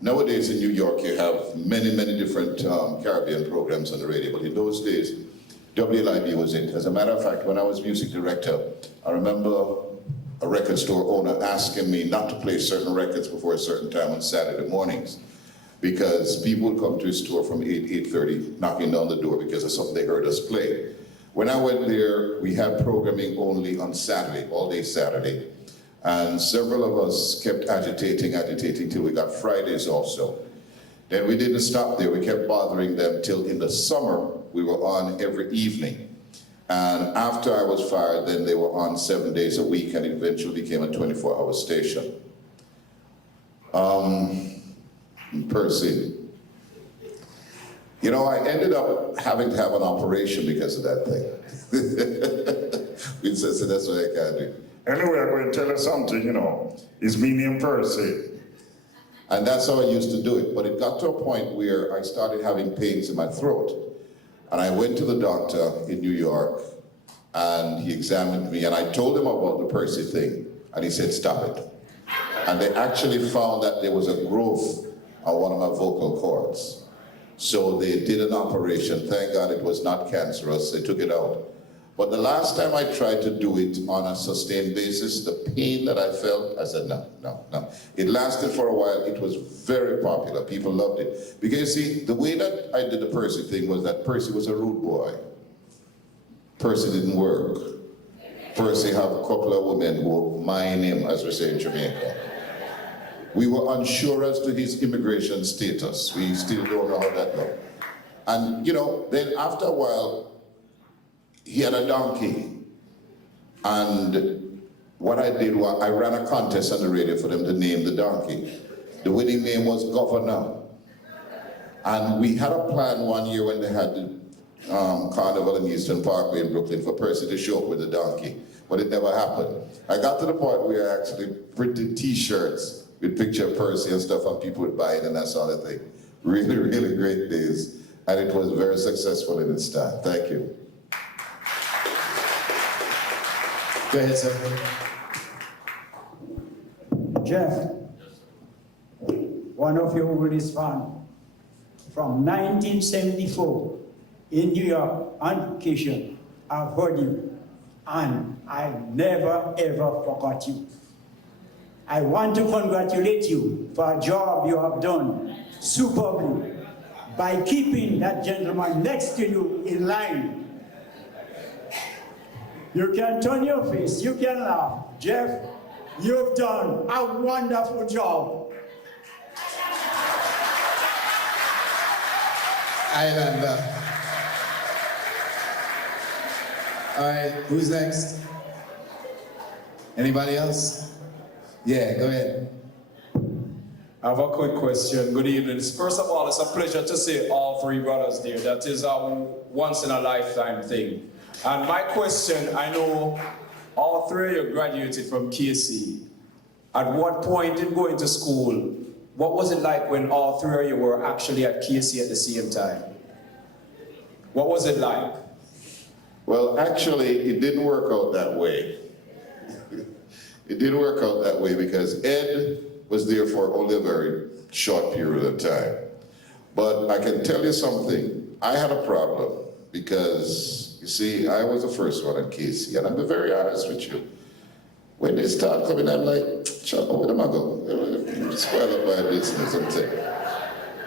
Nowadays in New York, you have many, many different Caribbean programs on the radio, but in those days, WLIB was it. As a matter of fact, when I was music director, I remember a record store owner asking me not to play certain records before a certain time on Saturday mornings, because people would come to his store from 8:30, knocking down the door because of something they heard us play. When I went there, we had programming only on Saturday, all day Saturday. And several of us kept agitating till we got Fridays also. Then we didn't stop there, we kept bothering them till in the summer, we were on every evening. And after I was fired, then they were on 7 days a week, and it eventually became a 24-hour station. Percy. You know, I ended up having to have an operation because of that thing. We said, so that's what I can't do. Anyway, I'm going to tell you something, you know. It's me named Percy. And that's how I used to do it. But it got to a point where I started having pains in my throat. And I went to the doctor in New York, and he examined me, and I told him about the Percy thing, and he said, stop it. And they actually found that there was a growth on one of my vocal cords. So they did an operation. Thank God it was not cancerous. They took it out. But the last time I tried to do it on a sustained basis, the pain that I felt, I said, no. It lasted for a while. It was very popular. People loved it. Because you see, the way that I did the Percy thing was that Percy was a rude boy. Percy didn't work. Percy had a couple of women who would mine him, as we say in Jamaica. We were unsure as to his immigration status. We still don't know how that looked. And, you know, then after a while, he had a donkey. And what I did was I ran a contest on the radio for them to name the donkey. The winning name was Governor. And we had a plan one year when they had the carnival in Eastern Parkway in Brooklyn for Percy to show up with the donkey. But it never happened. I got to the point where I actually printed t-shirts with picture of Percy and stuff, and people would buy it, and that sort of thing. Really, really great days. And it was very successful in its time. Thank you. Go ahead, sir. Jeff, one of your oldest fans, from 1974 in New York on vacation, I've heard you, and I never ever forgot you. I want to congratulate you for a job you have done superbly by keeping that gentleman next to you in line. You can turn your face, you can laugh. Jeff, you've done a wonderful job. All right, who's next? Anybody else? Yeah, go ahead. I have a quick question. Good evening. First of all, it's a pleasure to see all three brothers there. That is a once-in-a-lifetime thing. And my question, I know all three of you graduated from KC. At what point in going to school, what was it like when all three of you were actually at KC at the same time? What was it like? Well, actually, it didn't work out that way. It didn't work out that way because Ed was there for only a very short period of time. But I can tell you something. I had a problem because, you see, I was the first one at KC, and I'll be very honest with you. When they start coming, I'm like, shut up, where am I going? Spoil up my business and thing.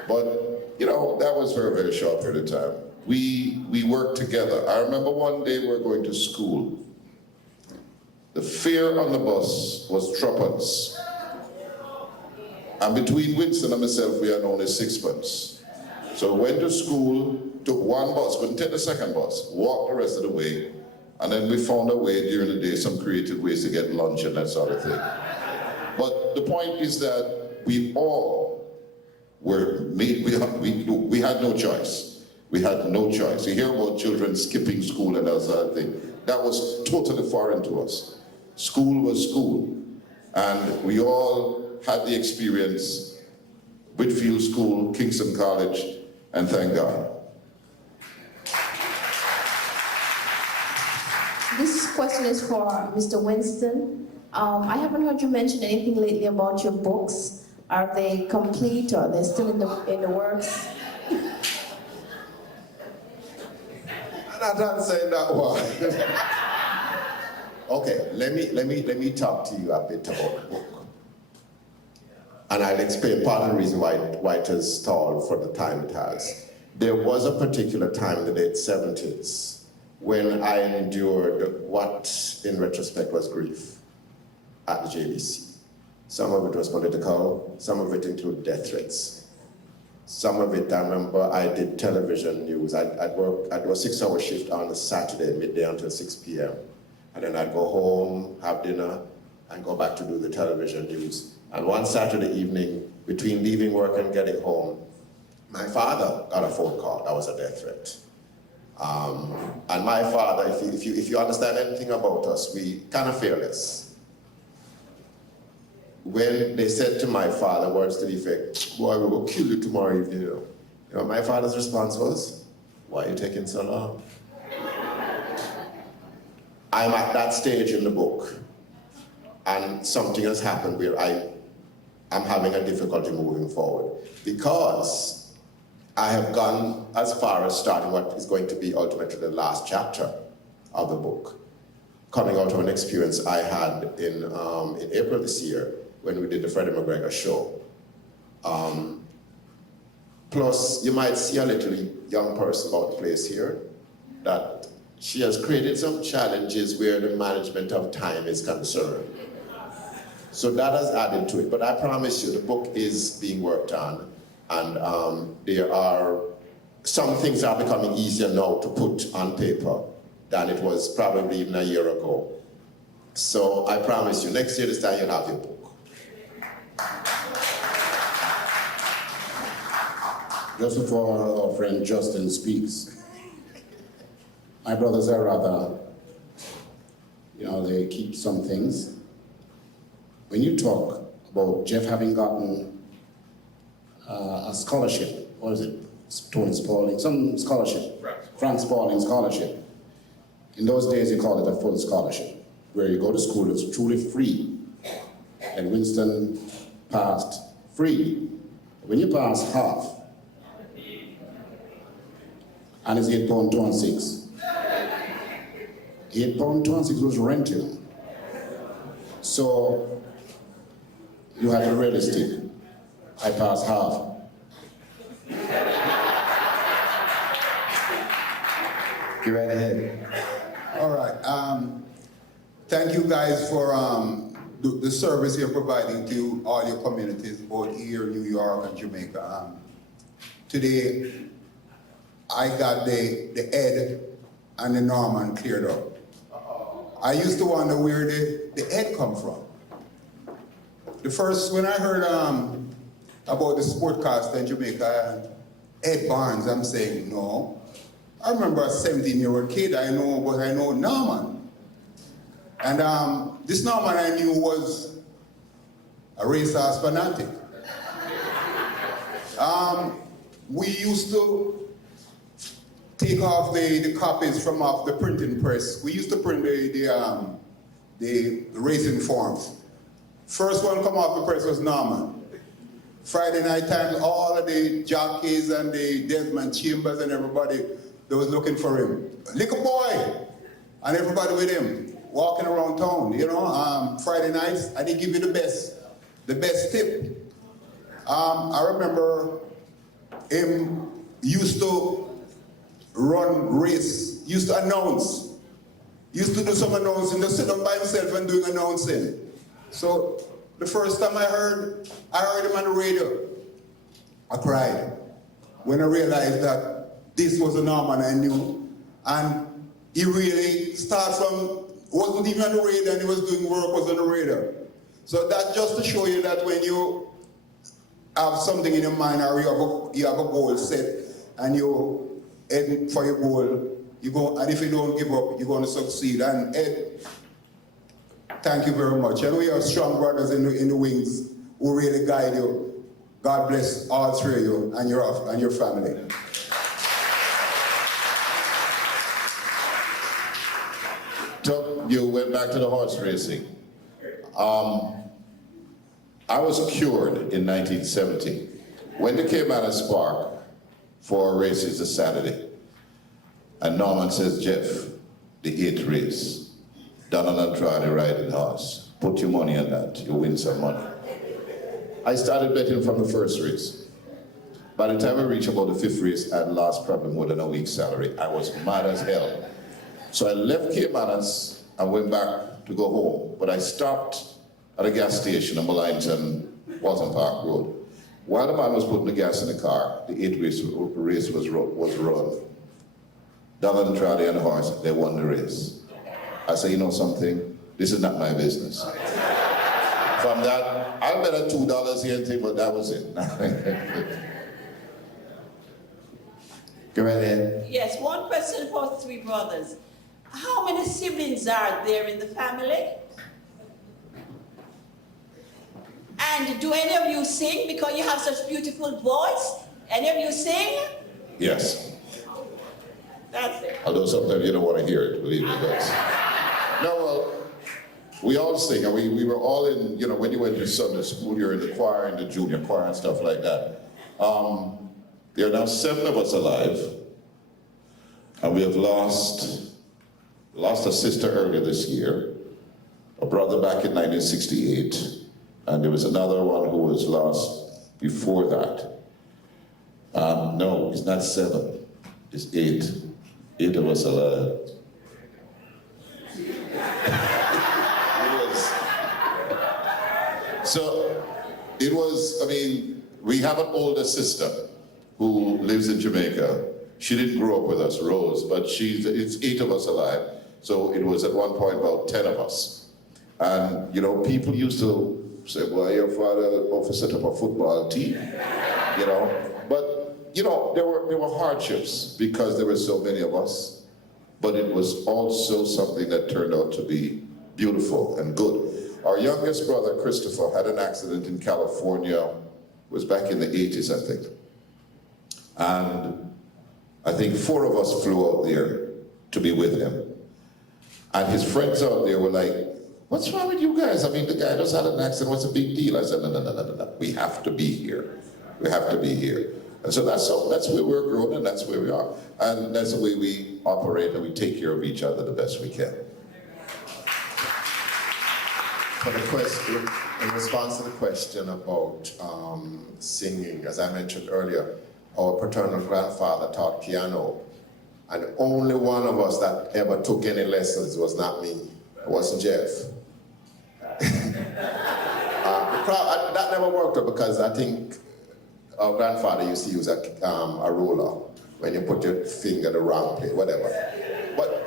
But, you know, that was for a very short period of time. We worked together. I remember one day we were going to school. The fare on the bus was threepence. And between Winston and myself, we had only sixpence. So we went to school, took one bus, couldn't take the second bus, walked the rest of the way, and then we found a way during the day, some creative ways to get lunch and that sort of thing. But the point is that we all were made, we had no choice. We had no choice. You hear about children skipping school and that sort of thing. That was totally foreign to us. School was school. And we all had the experience, Whitfield School, Kingston College, and thank God. This question is for Mr. Winston. I haven't heard you mention anything lately about your books. Are they complete or are they still in the works? I'm not saying that one. Okay, let me talk to you a bit about the book. And I'll explain part of the reason why it has stalled for the time it has. There was a particular time in the late 70s when I endured what, in retrospect, was grief at the JBC. Some of it was political, some of it included death threats. Some of it, I remember I did television news. I'd work, I'd do a 6-hour shift on a Saturday, midday until 6 p.m. And then I'd go home, have dinner, and go back to do the television news. And one Saturday evening, between leaving work and getting home, my father got a phone call. That was a death threat. And my father, if you understand anything about us, we kind of fearless. When they said to my father, words to the effect, boy, we will kill you tomorrow evening, you know my father's response was, why are you taking so long? I'm at that stage in the book, and something has happened where I'm having a difficulty moving forward because I have gone as far as starting what is going to be ultimately the last chapter of the book, coming out of an experience I had in April this year when we did the Freddie McGregor show. Plus, you might see a little young person about the place here that she has created some challenges where the management of time is concerned. So that has added to it, but I promise you the book is being worked on, and there are some things are becoming easier now to put on paper than it was probably even a year ago. So I promise you, next year this time you'll have your book. Just before our friend Justin speaks, my brothers are rather, they keep some things. When you talk about Jeff having gotten a scholarship, what is it? Tony Spalding, some scholarship, Frank Spalding scholarship. In those days, you called it a full scholarship, where you go to school, it's truly free. And Winston passed free. When you pass half, and it's £8.26. £8.26 was renting. So you have to be realistic. I passed half. Get right ahead. All right. Thank you guys for the service you're providing to all your communities, both here, New York, and Jamaica. Today, I got the Ed and the Norman cleared up. I used to wonder where the Ed come from. When I heard about the sportcaster in Jamaica, Ed Barnes, I'm saying, no. I remember a 17-year-old kid I know Norman. And this Norman I knew was a racehorse fanatic. We used to take off the copies from off the printing press. We used to print the racing forms. First one come off the press was Norman. Friday night time, all of the jockeys and the Desmond Chambers and everybody, they was looking for him. Little boy! And everybody with him, walking around town, you know. Friday nights, and he give you the best tip. I remember him used to run race, used to announce, used to do some announcing, just sit down by himself and doing announcing. So the first time I heard him on the radio, I cried when I realized that this was a Norman I knew, and he really started from, wasn't even on the radio and he was doing work, was on the radio. So that just to show you that when you have something in your mind or you have a goal set and you heading for your goal, and if you don't give up, you're going to succeed. And Ed, thank you very much. And we have strong brothers in the wings who really guide you. God bless all three of you and your family. You went back to the horse racing. I was cured in 1970. Went to Caymanas Park for races this Saturday. And Norman says, Jeff, the 8th race, Donald Andrade riding horse. Put your money on that, you'll win some money. I started betting from the first race. By the time I reached about the 5th race, I had lost probably more than a week's salary. I was mad as hell. So I left Caymanas and went back to go home. But I stopped at a gas station in Millington, Walton Park Road. While the man was putting the gas in the car, the 8th race was run. Donald Andrade and the horse, they won the race. I said, you know something? This is not my business. From that, I bet $2 here and thing, but that was it. Go right ahead. Yes, one question for three brothers. How many siblings are there in the family? And do any of you sing because you have such beautiful voice? Any of you sing? Yes. That's it. Although sometimes you don't want to hear it, believe me, but. No, well, we all sing, and we were all in, you know, when you went to Sunday school, you're in the choir, in the junior choir and stuff like that. There are now 7 of us alive, and we have lost a sister earlier this year, a brother back in 1968, and there was another one who was lost before that. No, it's not 7, it's 8. 8 of us alive. So it was, I mean, we have an older sister who lives in Jamaica. She didn't grow up with us, Rose, but it's 8 of us alive. So it was at one point about 10 of us. And, you know, people used to say, well, your father often set up a football team, you know. But, you know, there were hardships because there were so many of us. But it was also something that turned out to be beautiful and good. Our youngest brother, Christopher, had an accident in California. It was back in the 80s, I think. And I think 4 of us flew out there to be with him. And his friends out there were like, what's wrong with you guys? I mean, the guy just had an accident, what's the big deal? I said, no, we have to be here. We have to be here. And so that's where we're growing, and that's where we are. And that's the way we operate, and we take care of each other the best we can. For the question, in response to the question about singing, as I mentioned earlier, our paternal grandfather taught piano, and only one of us that ever took any lessons was not me. It wasn't Jeff. That never worked out because I think our grandfather used to use a roller when you put your finger in the wrong place, whatever. But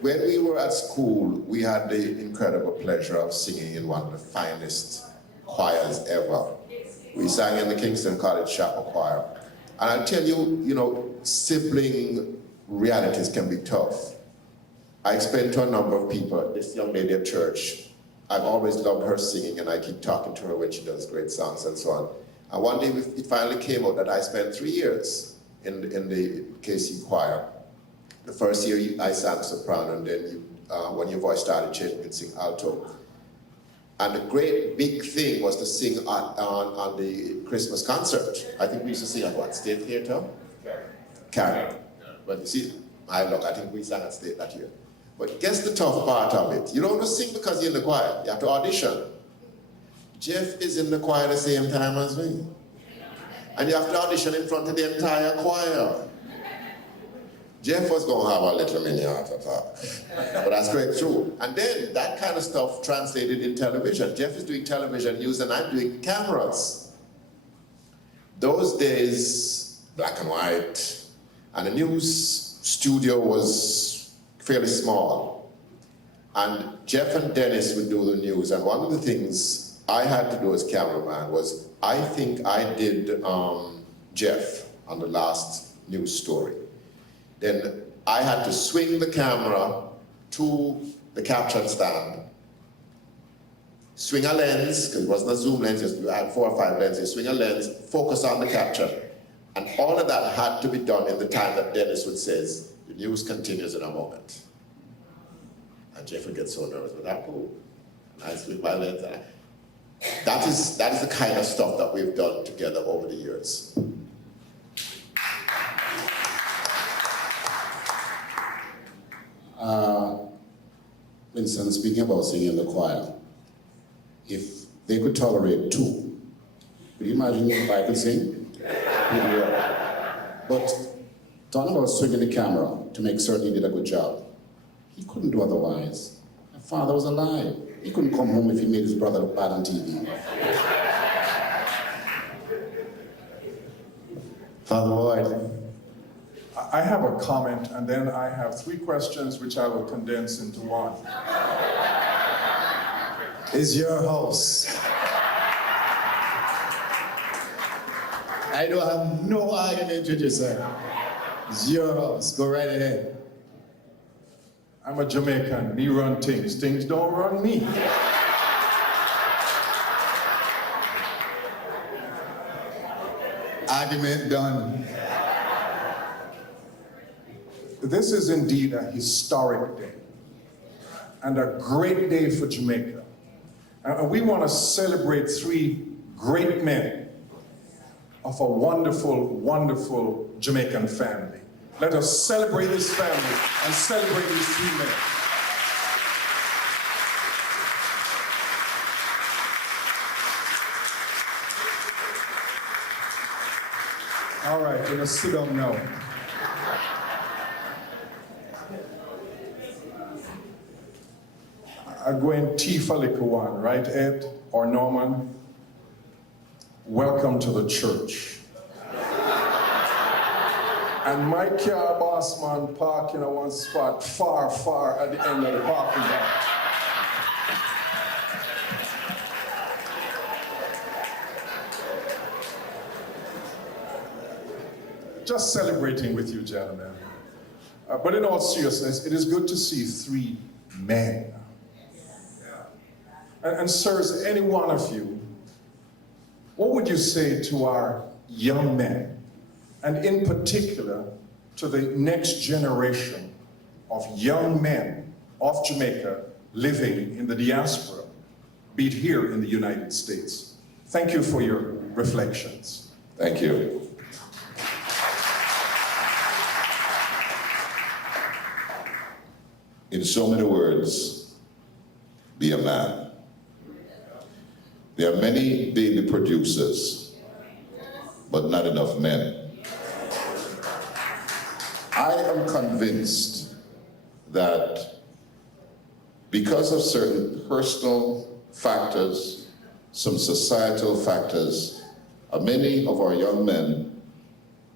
When we were at school, we had the incredible pleasure of singing in one of the finest choirs ever. We sang in the Kingston College Chapel Choir. And I'll tell you, you know, sibling realities can be tough. I explained to a number of people, this young lady at church, I've always loved her singing, and I keep talking to her when she does great songs and so on. And one day it finally came out that I spent 3 years in the KC choir. The first year I sang soprano, and then when your voice started changing, you could sing alto. And the great big thing was to sing on the Christmas concert. I think we used to sing at what, State Theatre? Carrie. But you see, my luck, I think we sang at State that year. But guess the tough part of it. You don't just sing because you're in the choir. You have to audition. Jeff is in the choir at the same time as me. And you have to audition in front of the entire choir. Jeff was going to have a little mini heart attack. But that's quite true. And then that kind of stuff translated in television. Jeff is doing television news and I'm doing cameras. Those days, black and white, and the news studio was fairly small. And Jeff and Dennis would do the news, and one of the things I had to do as cameraman was, I think I did Jeff on the last news story. Then I had to swing the camera to the caption stand, swing a lens, because it wasn't a zoom lens, you had 4 or 5 lenses, swing a lens, focus on the caption. And all of that had to be done in the time that Dennis would say, the news continues in a moment. And Jeff would get so nervous, but I'm cool. And I swing my lens. That is the kind of stuff that we've done together over the years. Winston, speaking about singing in the choir, if they could tolerate 2, could you imagine if I could sing? But talking about swinging the camera to make certain he did a good job, he couldn't do otherwise. My father was alive. He couldn't come home if he made his brother look bad on TV. Father Ward. I have a comment, and then I have 3 questions which I will condense into one. It's your house. I don't have no argument with you, sir. It's your house. Go right ahead. I'm a Jamaican. Me run things. Things don't run me. Argument done. This is indeed a historic day and a great day for Jamaica. And we want to celebrate 3 great men of a wonderful, wonderful Jamaican family. Let us celebrate this family and celebrate these 3 men. All right, we're gonna sit down now. I'm going tea for liquor one, right, Ed or Norman? Welcome to the church. And my car boss man parking at one spot far, far at the end of the parking lot. Just celebrating with you, gentlemen. But in all seriousness, it is good to see 3 men. And sirs, any one of you, what would you say to our young men, and in particular to the next generation of young men of Jamaica living in the diaspora, be it here in the United States? Thank you for your reflections. Thank you. In so many words, be a man. There are many baby producers, but not enough men. I am convinced that because of certain personal factors, some societal factors, many of our young men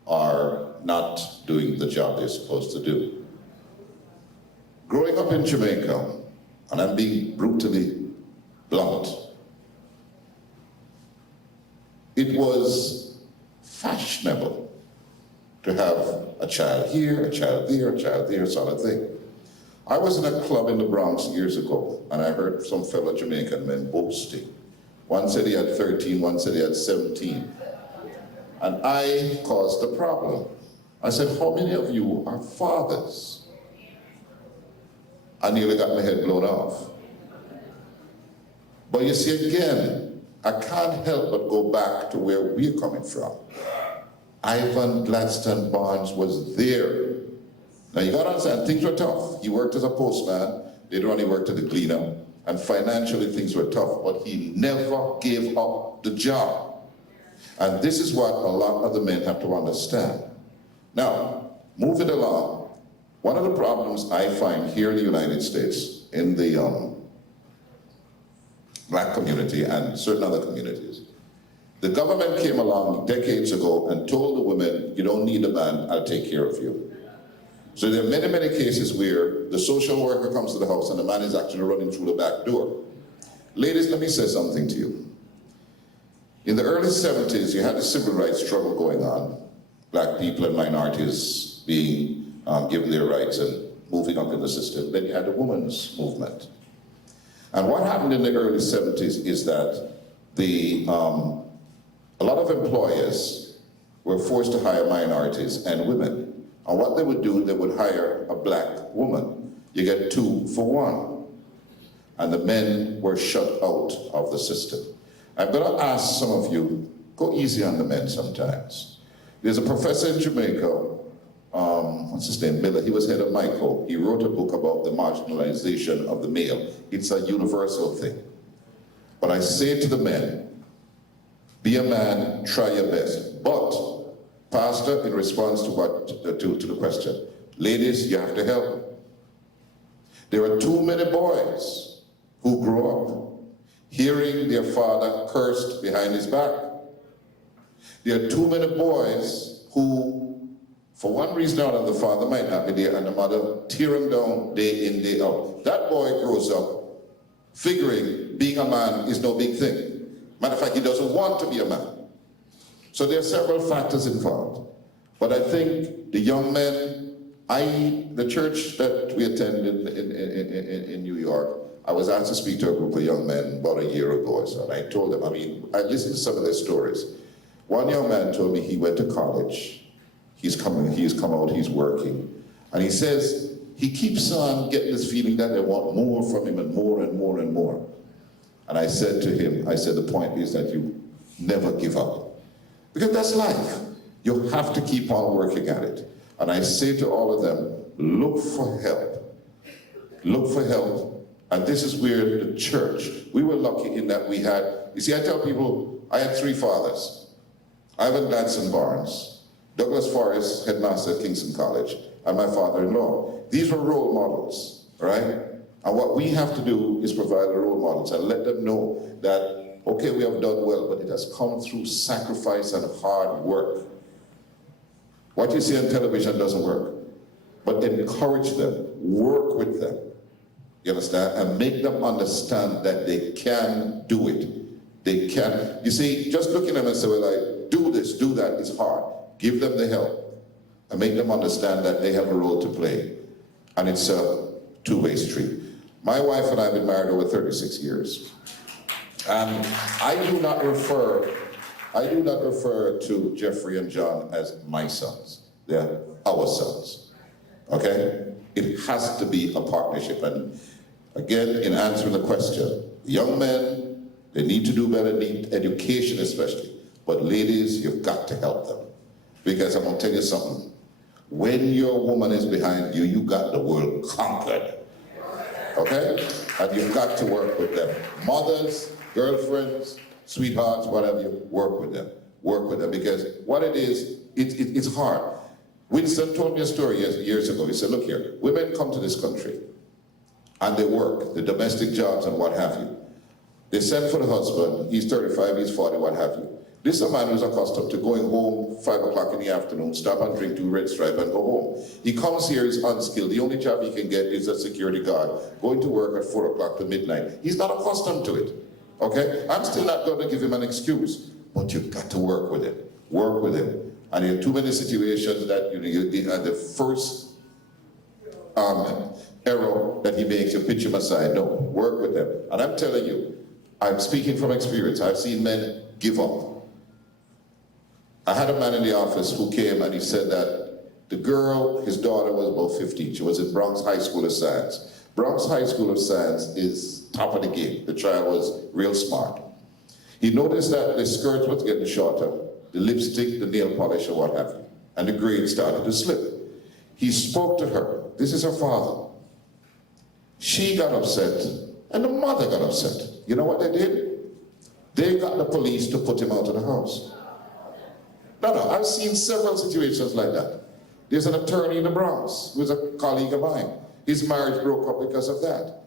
are not doing the job they're supposed to do. Growing up in Jamaica, and I'm being brutally blunt, it was fashionable to have a child here, a child there, a child there, sort of thing. I was in a club in the Bronx years ago, and I heard some fellow Jamaican men boasting. One said he had 13, one said he had 17. And I caused the problem. I said, how many of you are fathers? I nearly got my head blown off. But you see, again, I can't help but go back to where we're coming from. Ivan Gladstone Barnes was there. Now you gotta understand, things were tough. He worked as a postman, later on he worked at the cleaner, and financially things were tough, but he never gave up the job. And this is what a lot of the men have to understand. Now, moving along, one of the problems I find here in the United States, in the black community and certain other communities, the government came along decades ago and told the women, you don't need a man, I'll take care of you. So there are many, many cases where the social worker comes to the house and the man is actually running through the back door. Ladies, let me say something to you. In the early 70s, you had the civil rights struggle going on. Black people and minorities being given their rights and moving up in the system. Then you had the women's movement. And what happened in the early 70s is that a lot of employers were forced to hire minorities and women. And what they would do, they would hire a black woman. You get 2 for 1. And the men were shut out of the system. I'm going to ask some of you, go easy on the men sometimes. There's a professor in Jamaica, what's his name, Miller, he was head of MICO. He wrote a book about the marginalization of the male. It's a universal thing. But I say to the men, be a man, try your best. But, Pastor, in response to the question, ladies, you have to help. There are too many boys who grow up hearing their father cursed behind his back. There are too many boys who, for one reason or another, the father might not be there and the mother tear him down day in, day out. That boy grows up figuring being a man is no big thing. Matter of fact, he doesn't want to be a man. So there are several factors involved. But I think the young men, the church that we attended in New York, I was asked to speak to a group of young men about a year ago or so, and I told them, I listened to some of their stories. One young man told me he went to college, he's come out, he's working, and he says he keeps on getting this feeling that they want more from him and more and more and more. And I said to him, the point is that you never give up. Because that's life. You have to keep on working at it. And I say to all of them, look for help. Look for help. And this is where the church, we were lucky in that we had, you see, I tell people, I had 3 fathers. Ivan Gladstone Barnes, Douglas Forrest, headmaster at Kingston College, and my father-in-law. These were role models, right? And what we have to do is provide the role models and let them know that, okay, we have done well, but it has come through sacrifice and hard work. What you see on television doesn't work. But encourage them, work with them, you understand? And make them understand that they can do it. They can. You see, just looking at them and say, well, like, do this, do that is hard. Give them the help and make them understand that they have a role to play. And it's a two-way street. My wife and I have been married over 36 years. And I do not refer to Jeffrey and John as my sons. They're our sons, okay? It has to be a partnership. And again, in answering the question, young men, they need to do better, need education especially. But ladies, you've got to help them. Because I'm gonna tell you something. When your woman is behind you, you got the world conquered, okay? And you've got to work with them. Mothers, girlfriends, sweethearts, whatever you, work with them. Work with them, because what it is, it's hard. Winston told me a story years ago. He said, look here, women come to this country and they work, the domestic jobs and what have you. They send for the husband, he's 35, he's 40, what have you. This is a man who's accustomed to going home 5 o'clock in the afternoon, stop and drink 2 Red Stripe and go home. He comes here, he's unskilled. The only job he can get is a security guard, going to work at 4 o'clock to midnight. He's not accustomed to it, okay? I'm still not going to give him an excuse, but you've got to work with him. Work with him. And in too many situations that you at the first error that he makes, you pitch him aside. No, work with them. And I'm telling you, I'm speaking from experience. I've seen men give up. I had a man in the office who came and he said that the girl, his daughter was about 15. She was in Bronx High School of Science. Bronx High School of Science is top of the game. The child was real smart. He noticed that the skirt was getting shorter, the lipstick, the nail polish, or what have you, and the grades started to slip. He spoke to her. This is her father. She got upset, and the mother got upset. You know what they did? They got the police to put him out of the house. No, I've seen several situations like that. There's an attorney in the Bronx who's a colleague of mine. His marriage broke up because of that.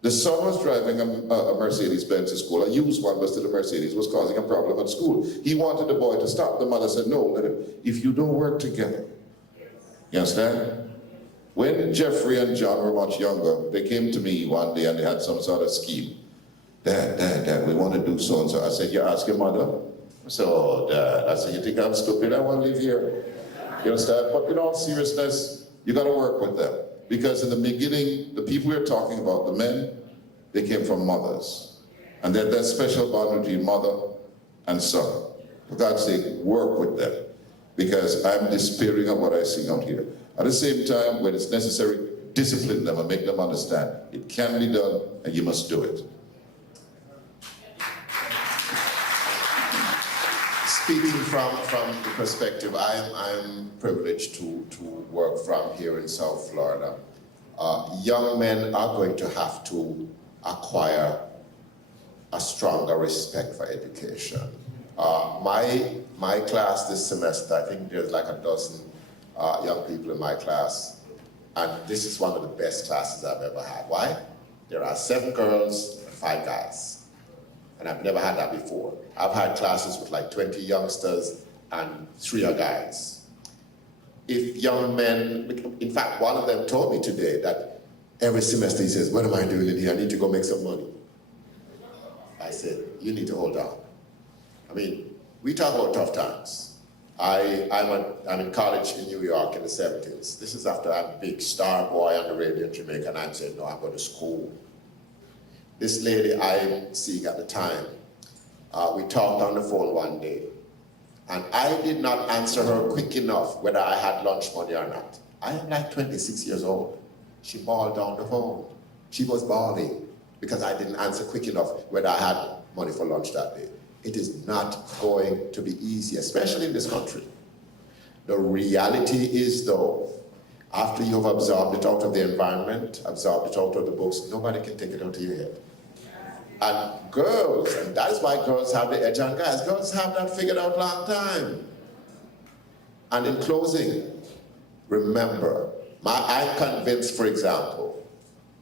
The son was driving a Mercedes-Benz to school. A used one, but still a Mercedes, was causing a problem at school. He wanted the boy to stop. The mother said, no, let him. If you don't work together. You understand? When Jeffrey and John were much younger, they came to me one day and they had some sort of scheme. Dad, we want to do so-and-so. I said, you ask your mother? So, Dad, I said, you think I'm stupid? I want to live here. You understand? But in all seriousness, you got to work with them. Because in the beginning, the people we're talking about, the men, they came from mothers. And there's that special bond between mother and son. For God's sake, work with them. Because I'm despairing of what I see out here. At the same time, when it's necessary, discipline them and make them understand. It can be done, and you must do it. Speaking from the perspective, I'm privileged to work from here in South Florida. Young men are going to have to acquire a stronger respect for education. My class this semester, I think there's like a dozen young people in my class, and this is one of the best classes I've ever had. Why? There are 7 girls and 5 guys. And I've never had that before. I've had classes with like 20 youngsters and 3 are guys. If young men, in fact, one of them told me today that every semester he says, what am I doing in here? I need to go make some money. I said, you need to hold on. I mean, we talk about tough times. I'm in college in New York in the 70s. This is after I'm a big star boy on the radio in Jamaica, and I'm saying, no, I'm going to school. This lady I'm seeing at the time, we talked on the phone one day, and I did not answer her quick enough whether I had lunch money or not. I am like 26 years old. She bawled down the phone. She was bawling because I didn't answer quick enough whether I had money for lunch that day. It is not going to be easy, especially in this country. The reality is, though, after you've absorbed it out of the environment, absorbed it out of the books, nobody can take it out of your head. And girls, and that is why girls have the edge on guys, girls have that figured out long time. And in closing, remember, I'm convinced, for example,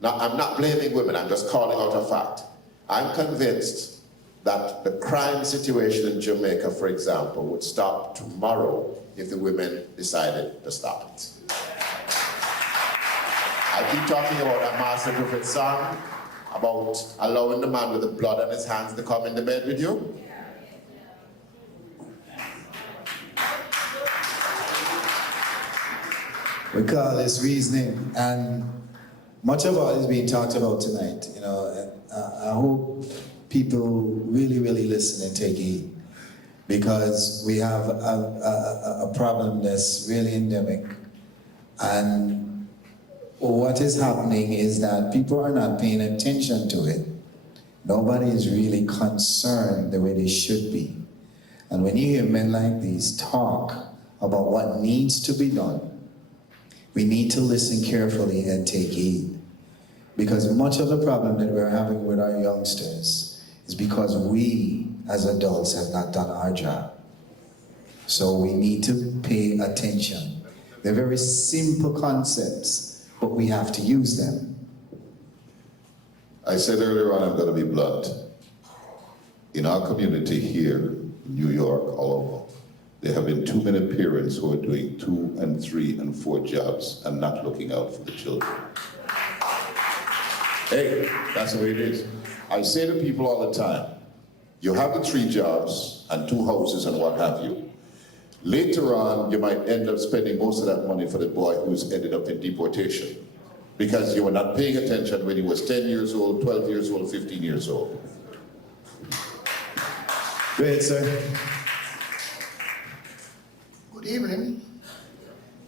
now I'm not blaming women, I'm just calling out a fact. I'm convinced that the crime situation in Jamaica, for example, would stop tomorrow if the women decided to stop it. I keep talking about a Master Griffith song about allowing the man with the blood on his hands to come in the bed with you. We call this reasoning, and much of what is being talked about tonight, you know, I hope people really listen and take heed, because we have a problem that's really endemic, and what is happening is that people are not paying attention to it. Nobody is really concerned the way they should be. And when you hear men like these talk about what needs to be done, we need to listen carefully and take heed. Because much of the problem that we're having with our youngsters is because we, as adults, have not done our job. So we need to pay attention. They're very simple concepts, but we have to use them. I said earlier on, I'm going to be blunt. In our community here, New York, all over. There have been too many parents who are doing 2 and 3 and 4 jobs and not looking out for the children. Hey, that's the way it is. I say to people all the time, you have the 3 jobs and 2 houses and what have you. Later on, you might end up spending most of that money for the boy who's ended up in deportation because you were not paying attention when he was 10 years old, 12 years old, 15 years old. Go ahead, sir. Good evening.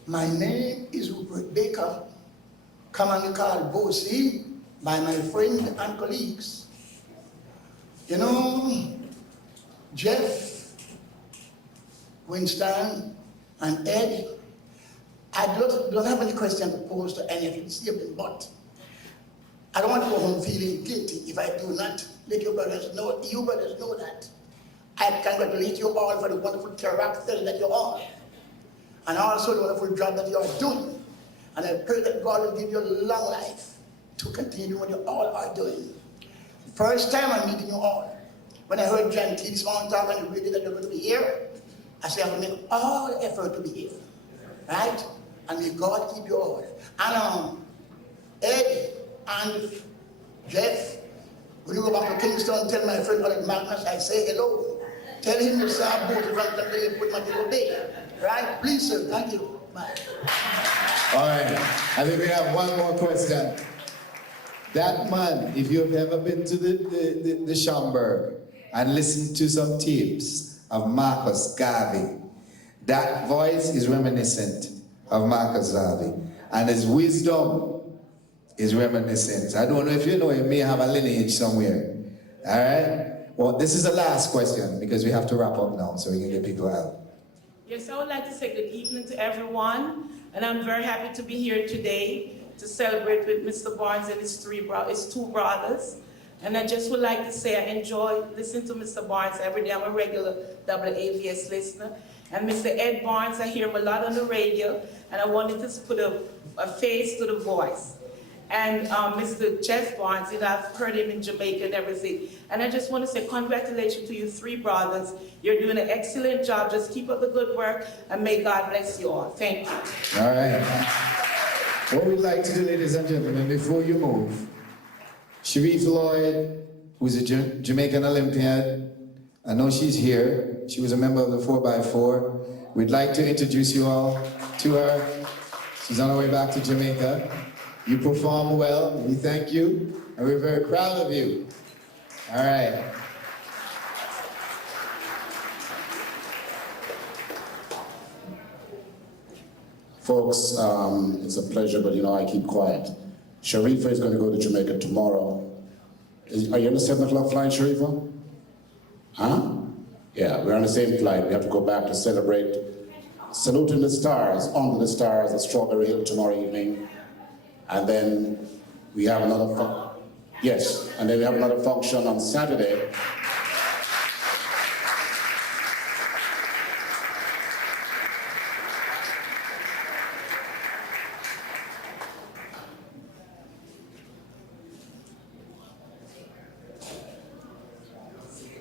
My name is Rupert Baker, commonly called Bosie by my friends and colleagues. You know, Jeff, Winston, and Ed, I don't have any question to pose to any of you this evening, but I don't want to go home feeling guilty if I do not let you brothers know that. I congratulate you all for the wonderful character that you are, and also the wonderful job that you are doing. And I pray that God will give you a long life to continue what you all are doing. First time I'm meeting you all. When I heard John T. this morning talk on the radio that you're going to be here, I said I will make all the effort to be here. Right? And may God keep you all. And Ed and Jeff, when you go back to Kingston, tell my friend Alec Magnus I say hello. Tell him you saw both of them today and put my table there. Right? Please, sir. Thank you. Bye. All right. I think we have one more question. That man, if you've ever been to the Schomburg and listened to some tapes of Marcus Garvey, that voice is reminiscent of Marcus Garvey. And his wisdom is reminiscent. I don't know if you know, he may have a lineage somewhere. All right? Well, this is the last question because we have to wrap up now so we can get people out. Yes, I would like to say good evening to everyone. And I'm very happy to be here today to celebrate with Mr. Barnes and his 2 brothers. And I just would like to say I enjoy listening to Mr. Barnes every day. I'm a regular WAVS listener. And Mr. Ed Barnes, I hear him a lot on the radio, and I wanted to put a face to the voice. And Mr. Jeff Barnes, I've heard him in Jamaica and everything. And I just want to say congratulations to you 3 brothers. You're doing an excellent job. Just keep up the good work, and may God bless you all. Thank you. All right. What we'd like to do, ladies and gentlemen, before you move, Sharif Lloyd, who's a Jamaican Olympiad, I know she's here. She was a member of the 4x4. We'd like to introduce you all to her. She's on her way back to Jamaica. You perform well. We thank you, and we're very proud of you. All right. Folks, it's a pleasure, but I keep quiet. Sharifa is going to go to Jamaica tomorrow. Are you on the 7 o'clock flight, Sharifa? Huh? Yeah, we're on the same flight. We have to go back to celebrate Saluting the Stars, Under the Stars at Strawberry Hill tomorrow evening. And then we have another function on Saturday.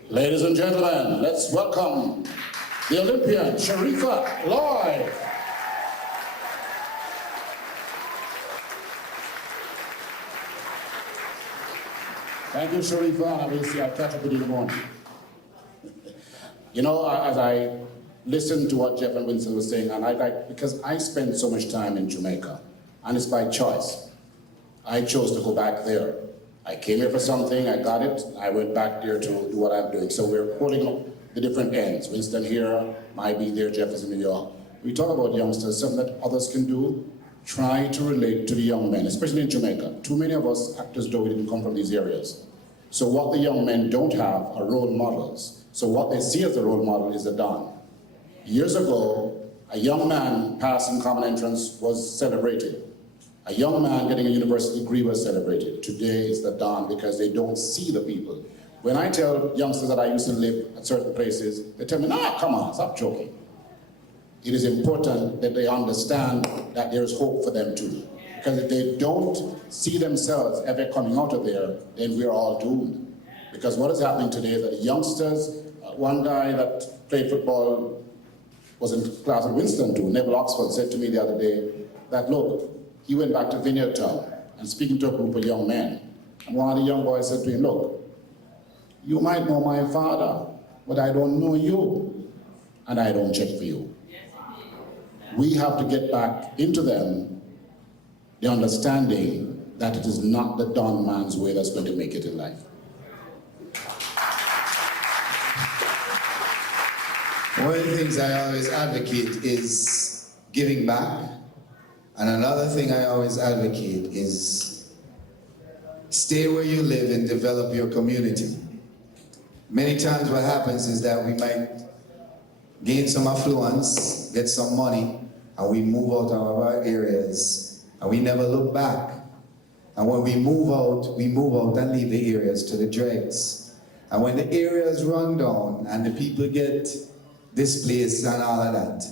Ladies and gentlemen, let's welcome the Olympian, Sharifa Lloyd. Thank you, Sharifa. I'll catch up with you in the morning. As I listened to what Jeff and Winston were saying, and because I spent so much time in Jamaica, and it's by choice, I chose to go back there. I came here for something, I got it, I went back there to do what I'm doing. So we're holding up the different ends. Winston here, might be there, Jeff is in New York. We talk about youngsters, something that others can do. Try to relate to the young men, especially in Jamaica. Too many of us act as though we didn't come from these areas. So what the young men don't have are role models. So what they see as a role model is the Don. Years ago, a young man passing common entrance was celebrated. A young man getting a university degree was celebrated. Today it's the Don because they don't see the people. When I tell youngsters that I used to live at certain places, they tell me, "Nah, come on, stop joking." It is important that they understand that there is hope for them too. Because if they don't see themselves ever coming out of there, then we're all doomed. Because what is happening today is that youngsters, one guy that played football was in class at Winston too, Neville Oxford, said to me the other day that, look, he went back to Vineyard Town and speaking to a group of young men. And one of the young boys said to him, look, you might know my father, but I don't know you, and I don't check for you. We have to get back into them the understanding that it is not the Don man's way that's going to make it in life. One of the things I always advocate is giving back. And another thing I always advocate is stay where you live and develop your community. Many times what happens is that we might gain some affluence, get some money, and we move out of our areas, and we never look back. And when we move out and leave the areas to the dregs. And when the areas run down and the people get displaced and all of that,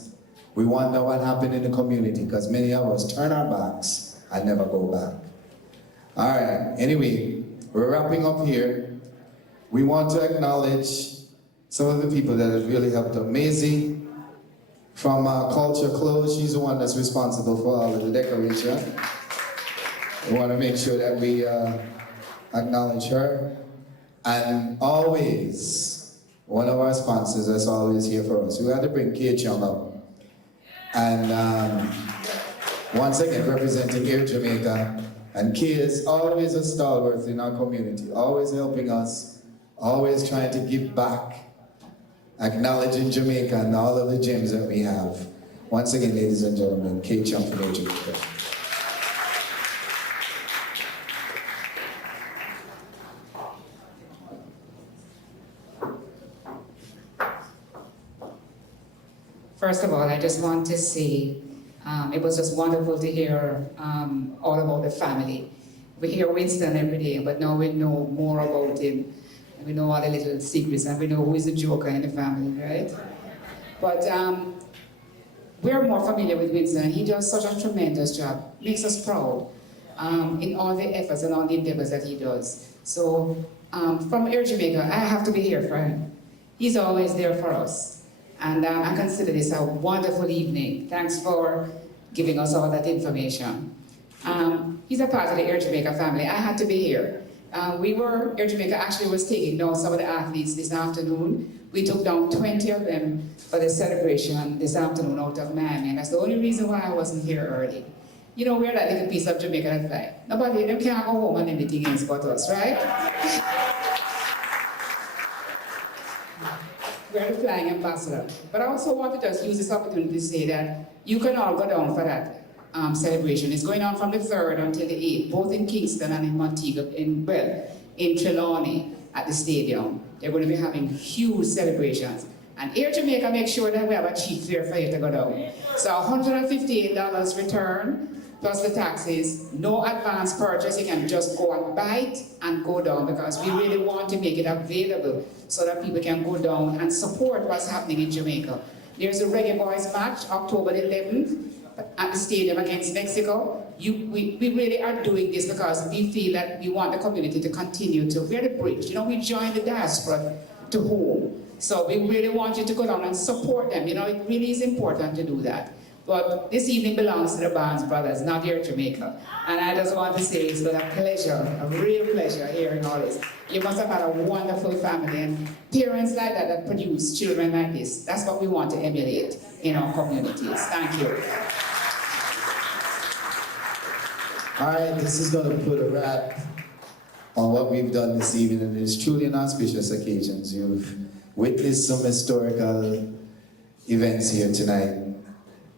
we wonder what happened in the community, because many of us turn our backs and never go back. All right, anyway, we're wrapping up here. We want to acknowledge some of the people that have really helped us. Maisie from Culture Clothes, she's the one that's responsible for all of the decoration. We want to make sure that we acknowledge her. And always, one of our sponsors that's always here for us. We had to bring Kay Chung up. And once again, representing Air Jamaica. And Kay is always a stalwart in our community, always helping us, always trying to give back, acknowledging Jamaica and all of the gems that we have. Once again, ladies and gentlemen, Kay Chung from Air Jamaica. First of all, I just want to say it was just wonderful to hear all about the family. We hear Winston every day, but now we know more about him. We know all the little secrets, and we know who is the joker in the family, right? But we're more familiar with Winston, and he does such a tremendous job. Makes us proud in all the efforts and all the endeavors that he does. So from Air Jamaica, I have to be here for him. He's always there for us. And I consider this a wonderful evening. Thanks for giving us all that information. He's a part of the Air Jamaica family. I had to be here. Air Jamaica actually was taking down some of the athletes this afternoon. We took down 20 of them for the celebration this afternoon out of Miami. And that's the only reason why I wasn't here early. You know, we're that little piece of Jamaica that fly. Nobody, them can't go home and anything else but us, right? We're the flying ambassador. But I also want to just use this opportunity to say that you can all go down for that celebration. It's going on from the 3rd until the 8th, both in Kingston and in Montego, in Trelawney at the stadium. They're going to be having huge celebrations. And Air Jamaica makes sure that we have a cheap fare for you to go down. So $158 return, plus the taxes, no advance purchase. You can just go and buy it and go down, because we really want to make it available so that people can go down and support what's happening in Jamaica. There's a Reggae Boys match, October the 11th, at the stadium against Mexico. We really are doing this because we feel that we want the community to continue to, we're the bridge. You know, we join the diaspora to home. So we really want you to go down and support them. You know, it really is important to do that. But this evening belongs to the Barnes brothers, not here in Jamaica. And I just want to say it's been a pleasure, a real pleasure hearing all this. You must have had a wonderful family, and parents like that produce children like this. That's what we want to emulate in our communities. Thank you. All right, this is going to put a wrap on what we've done this evening, and it's truly an auspicious occasion. You've witnessed some historical events here tonight.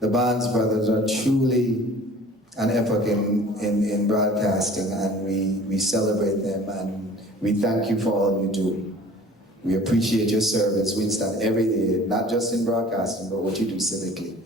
The Barnes brothers are truly an epoch in broadcasting, and we celebrate them, and we thank you for all you do. We appreciate your service, Winston, every day, not just in broadcasting, but what you do civically.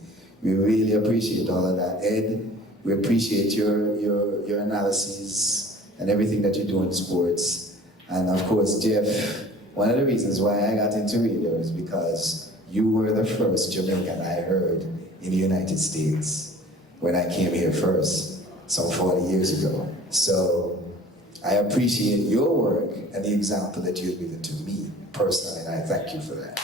We really appreciate all of that. Ed, we appreciate your analyses and everything that you do in sports. And of course, Jeff, one of the reasons why I got into radio is because you were the first Jamaican I heard in the United States when I came here first, some 40 years ago. So I appreciate your work and the example that you've given to me personally, and I thank you for that.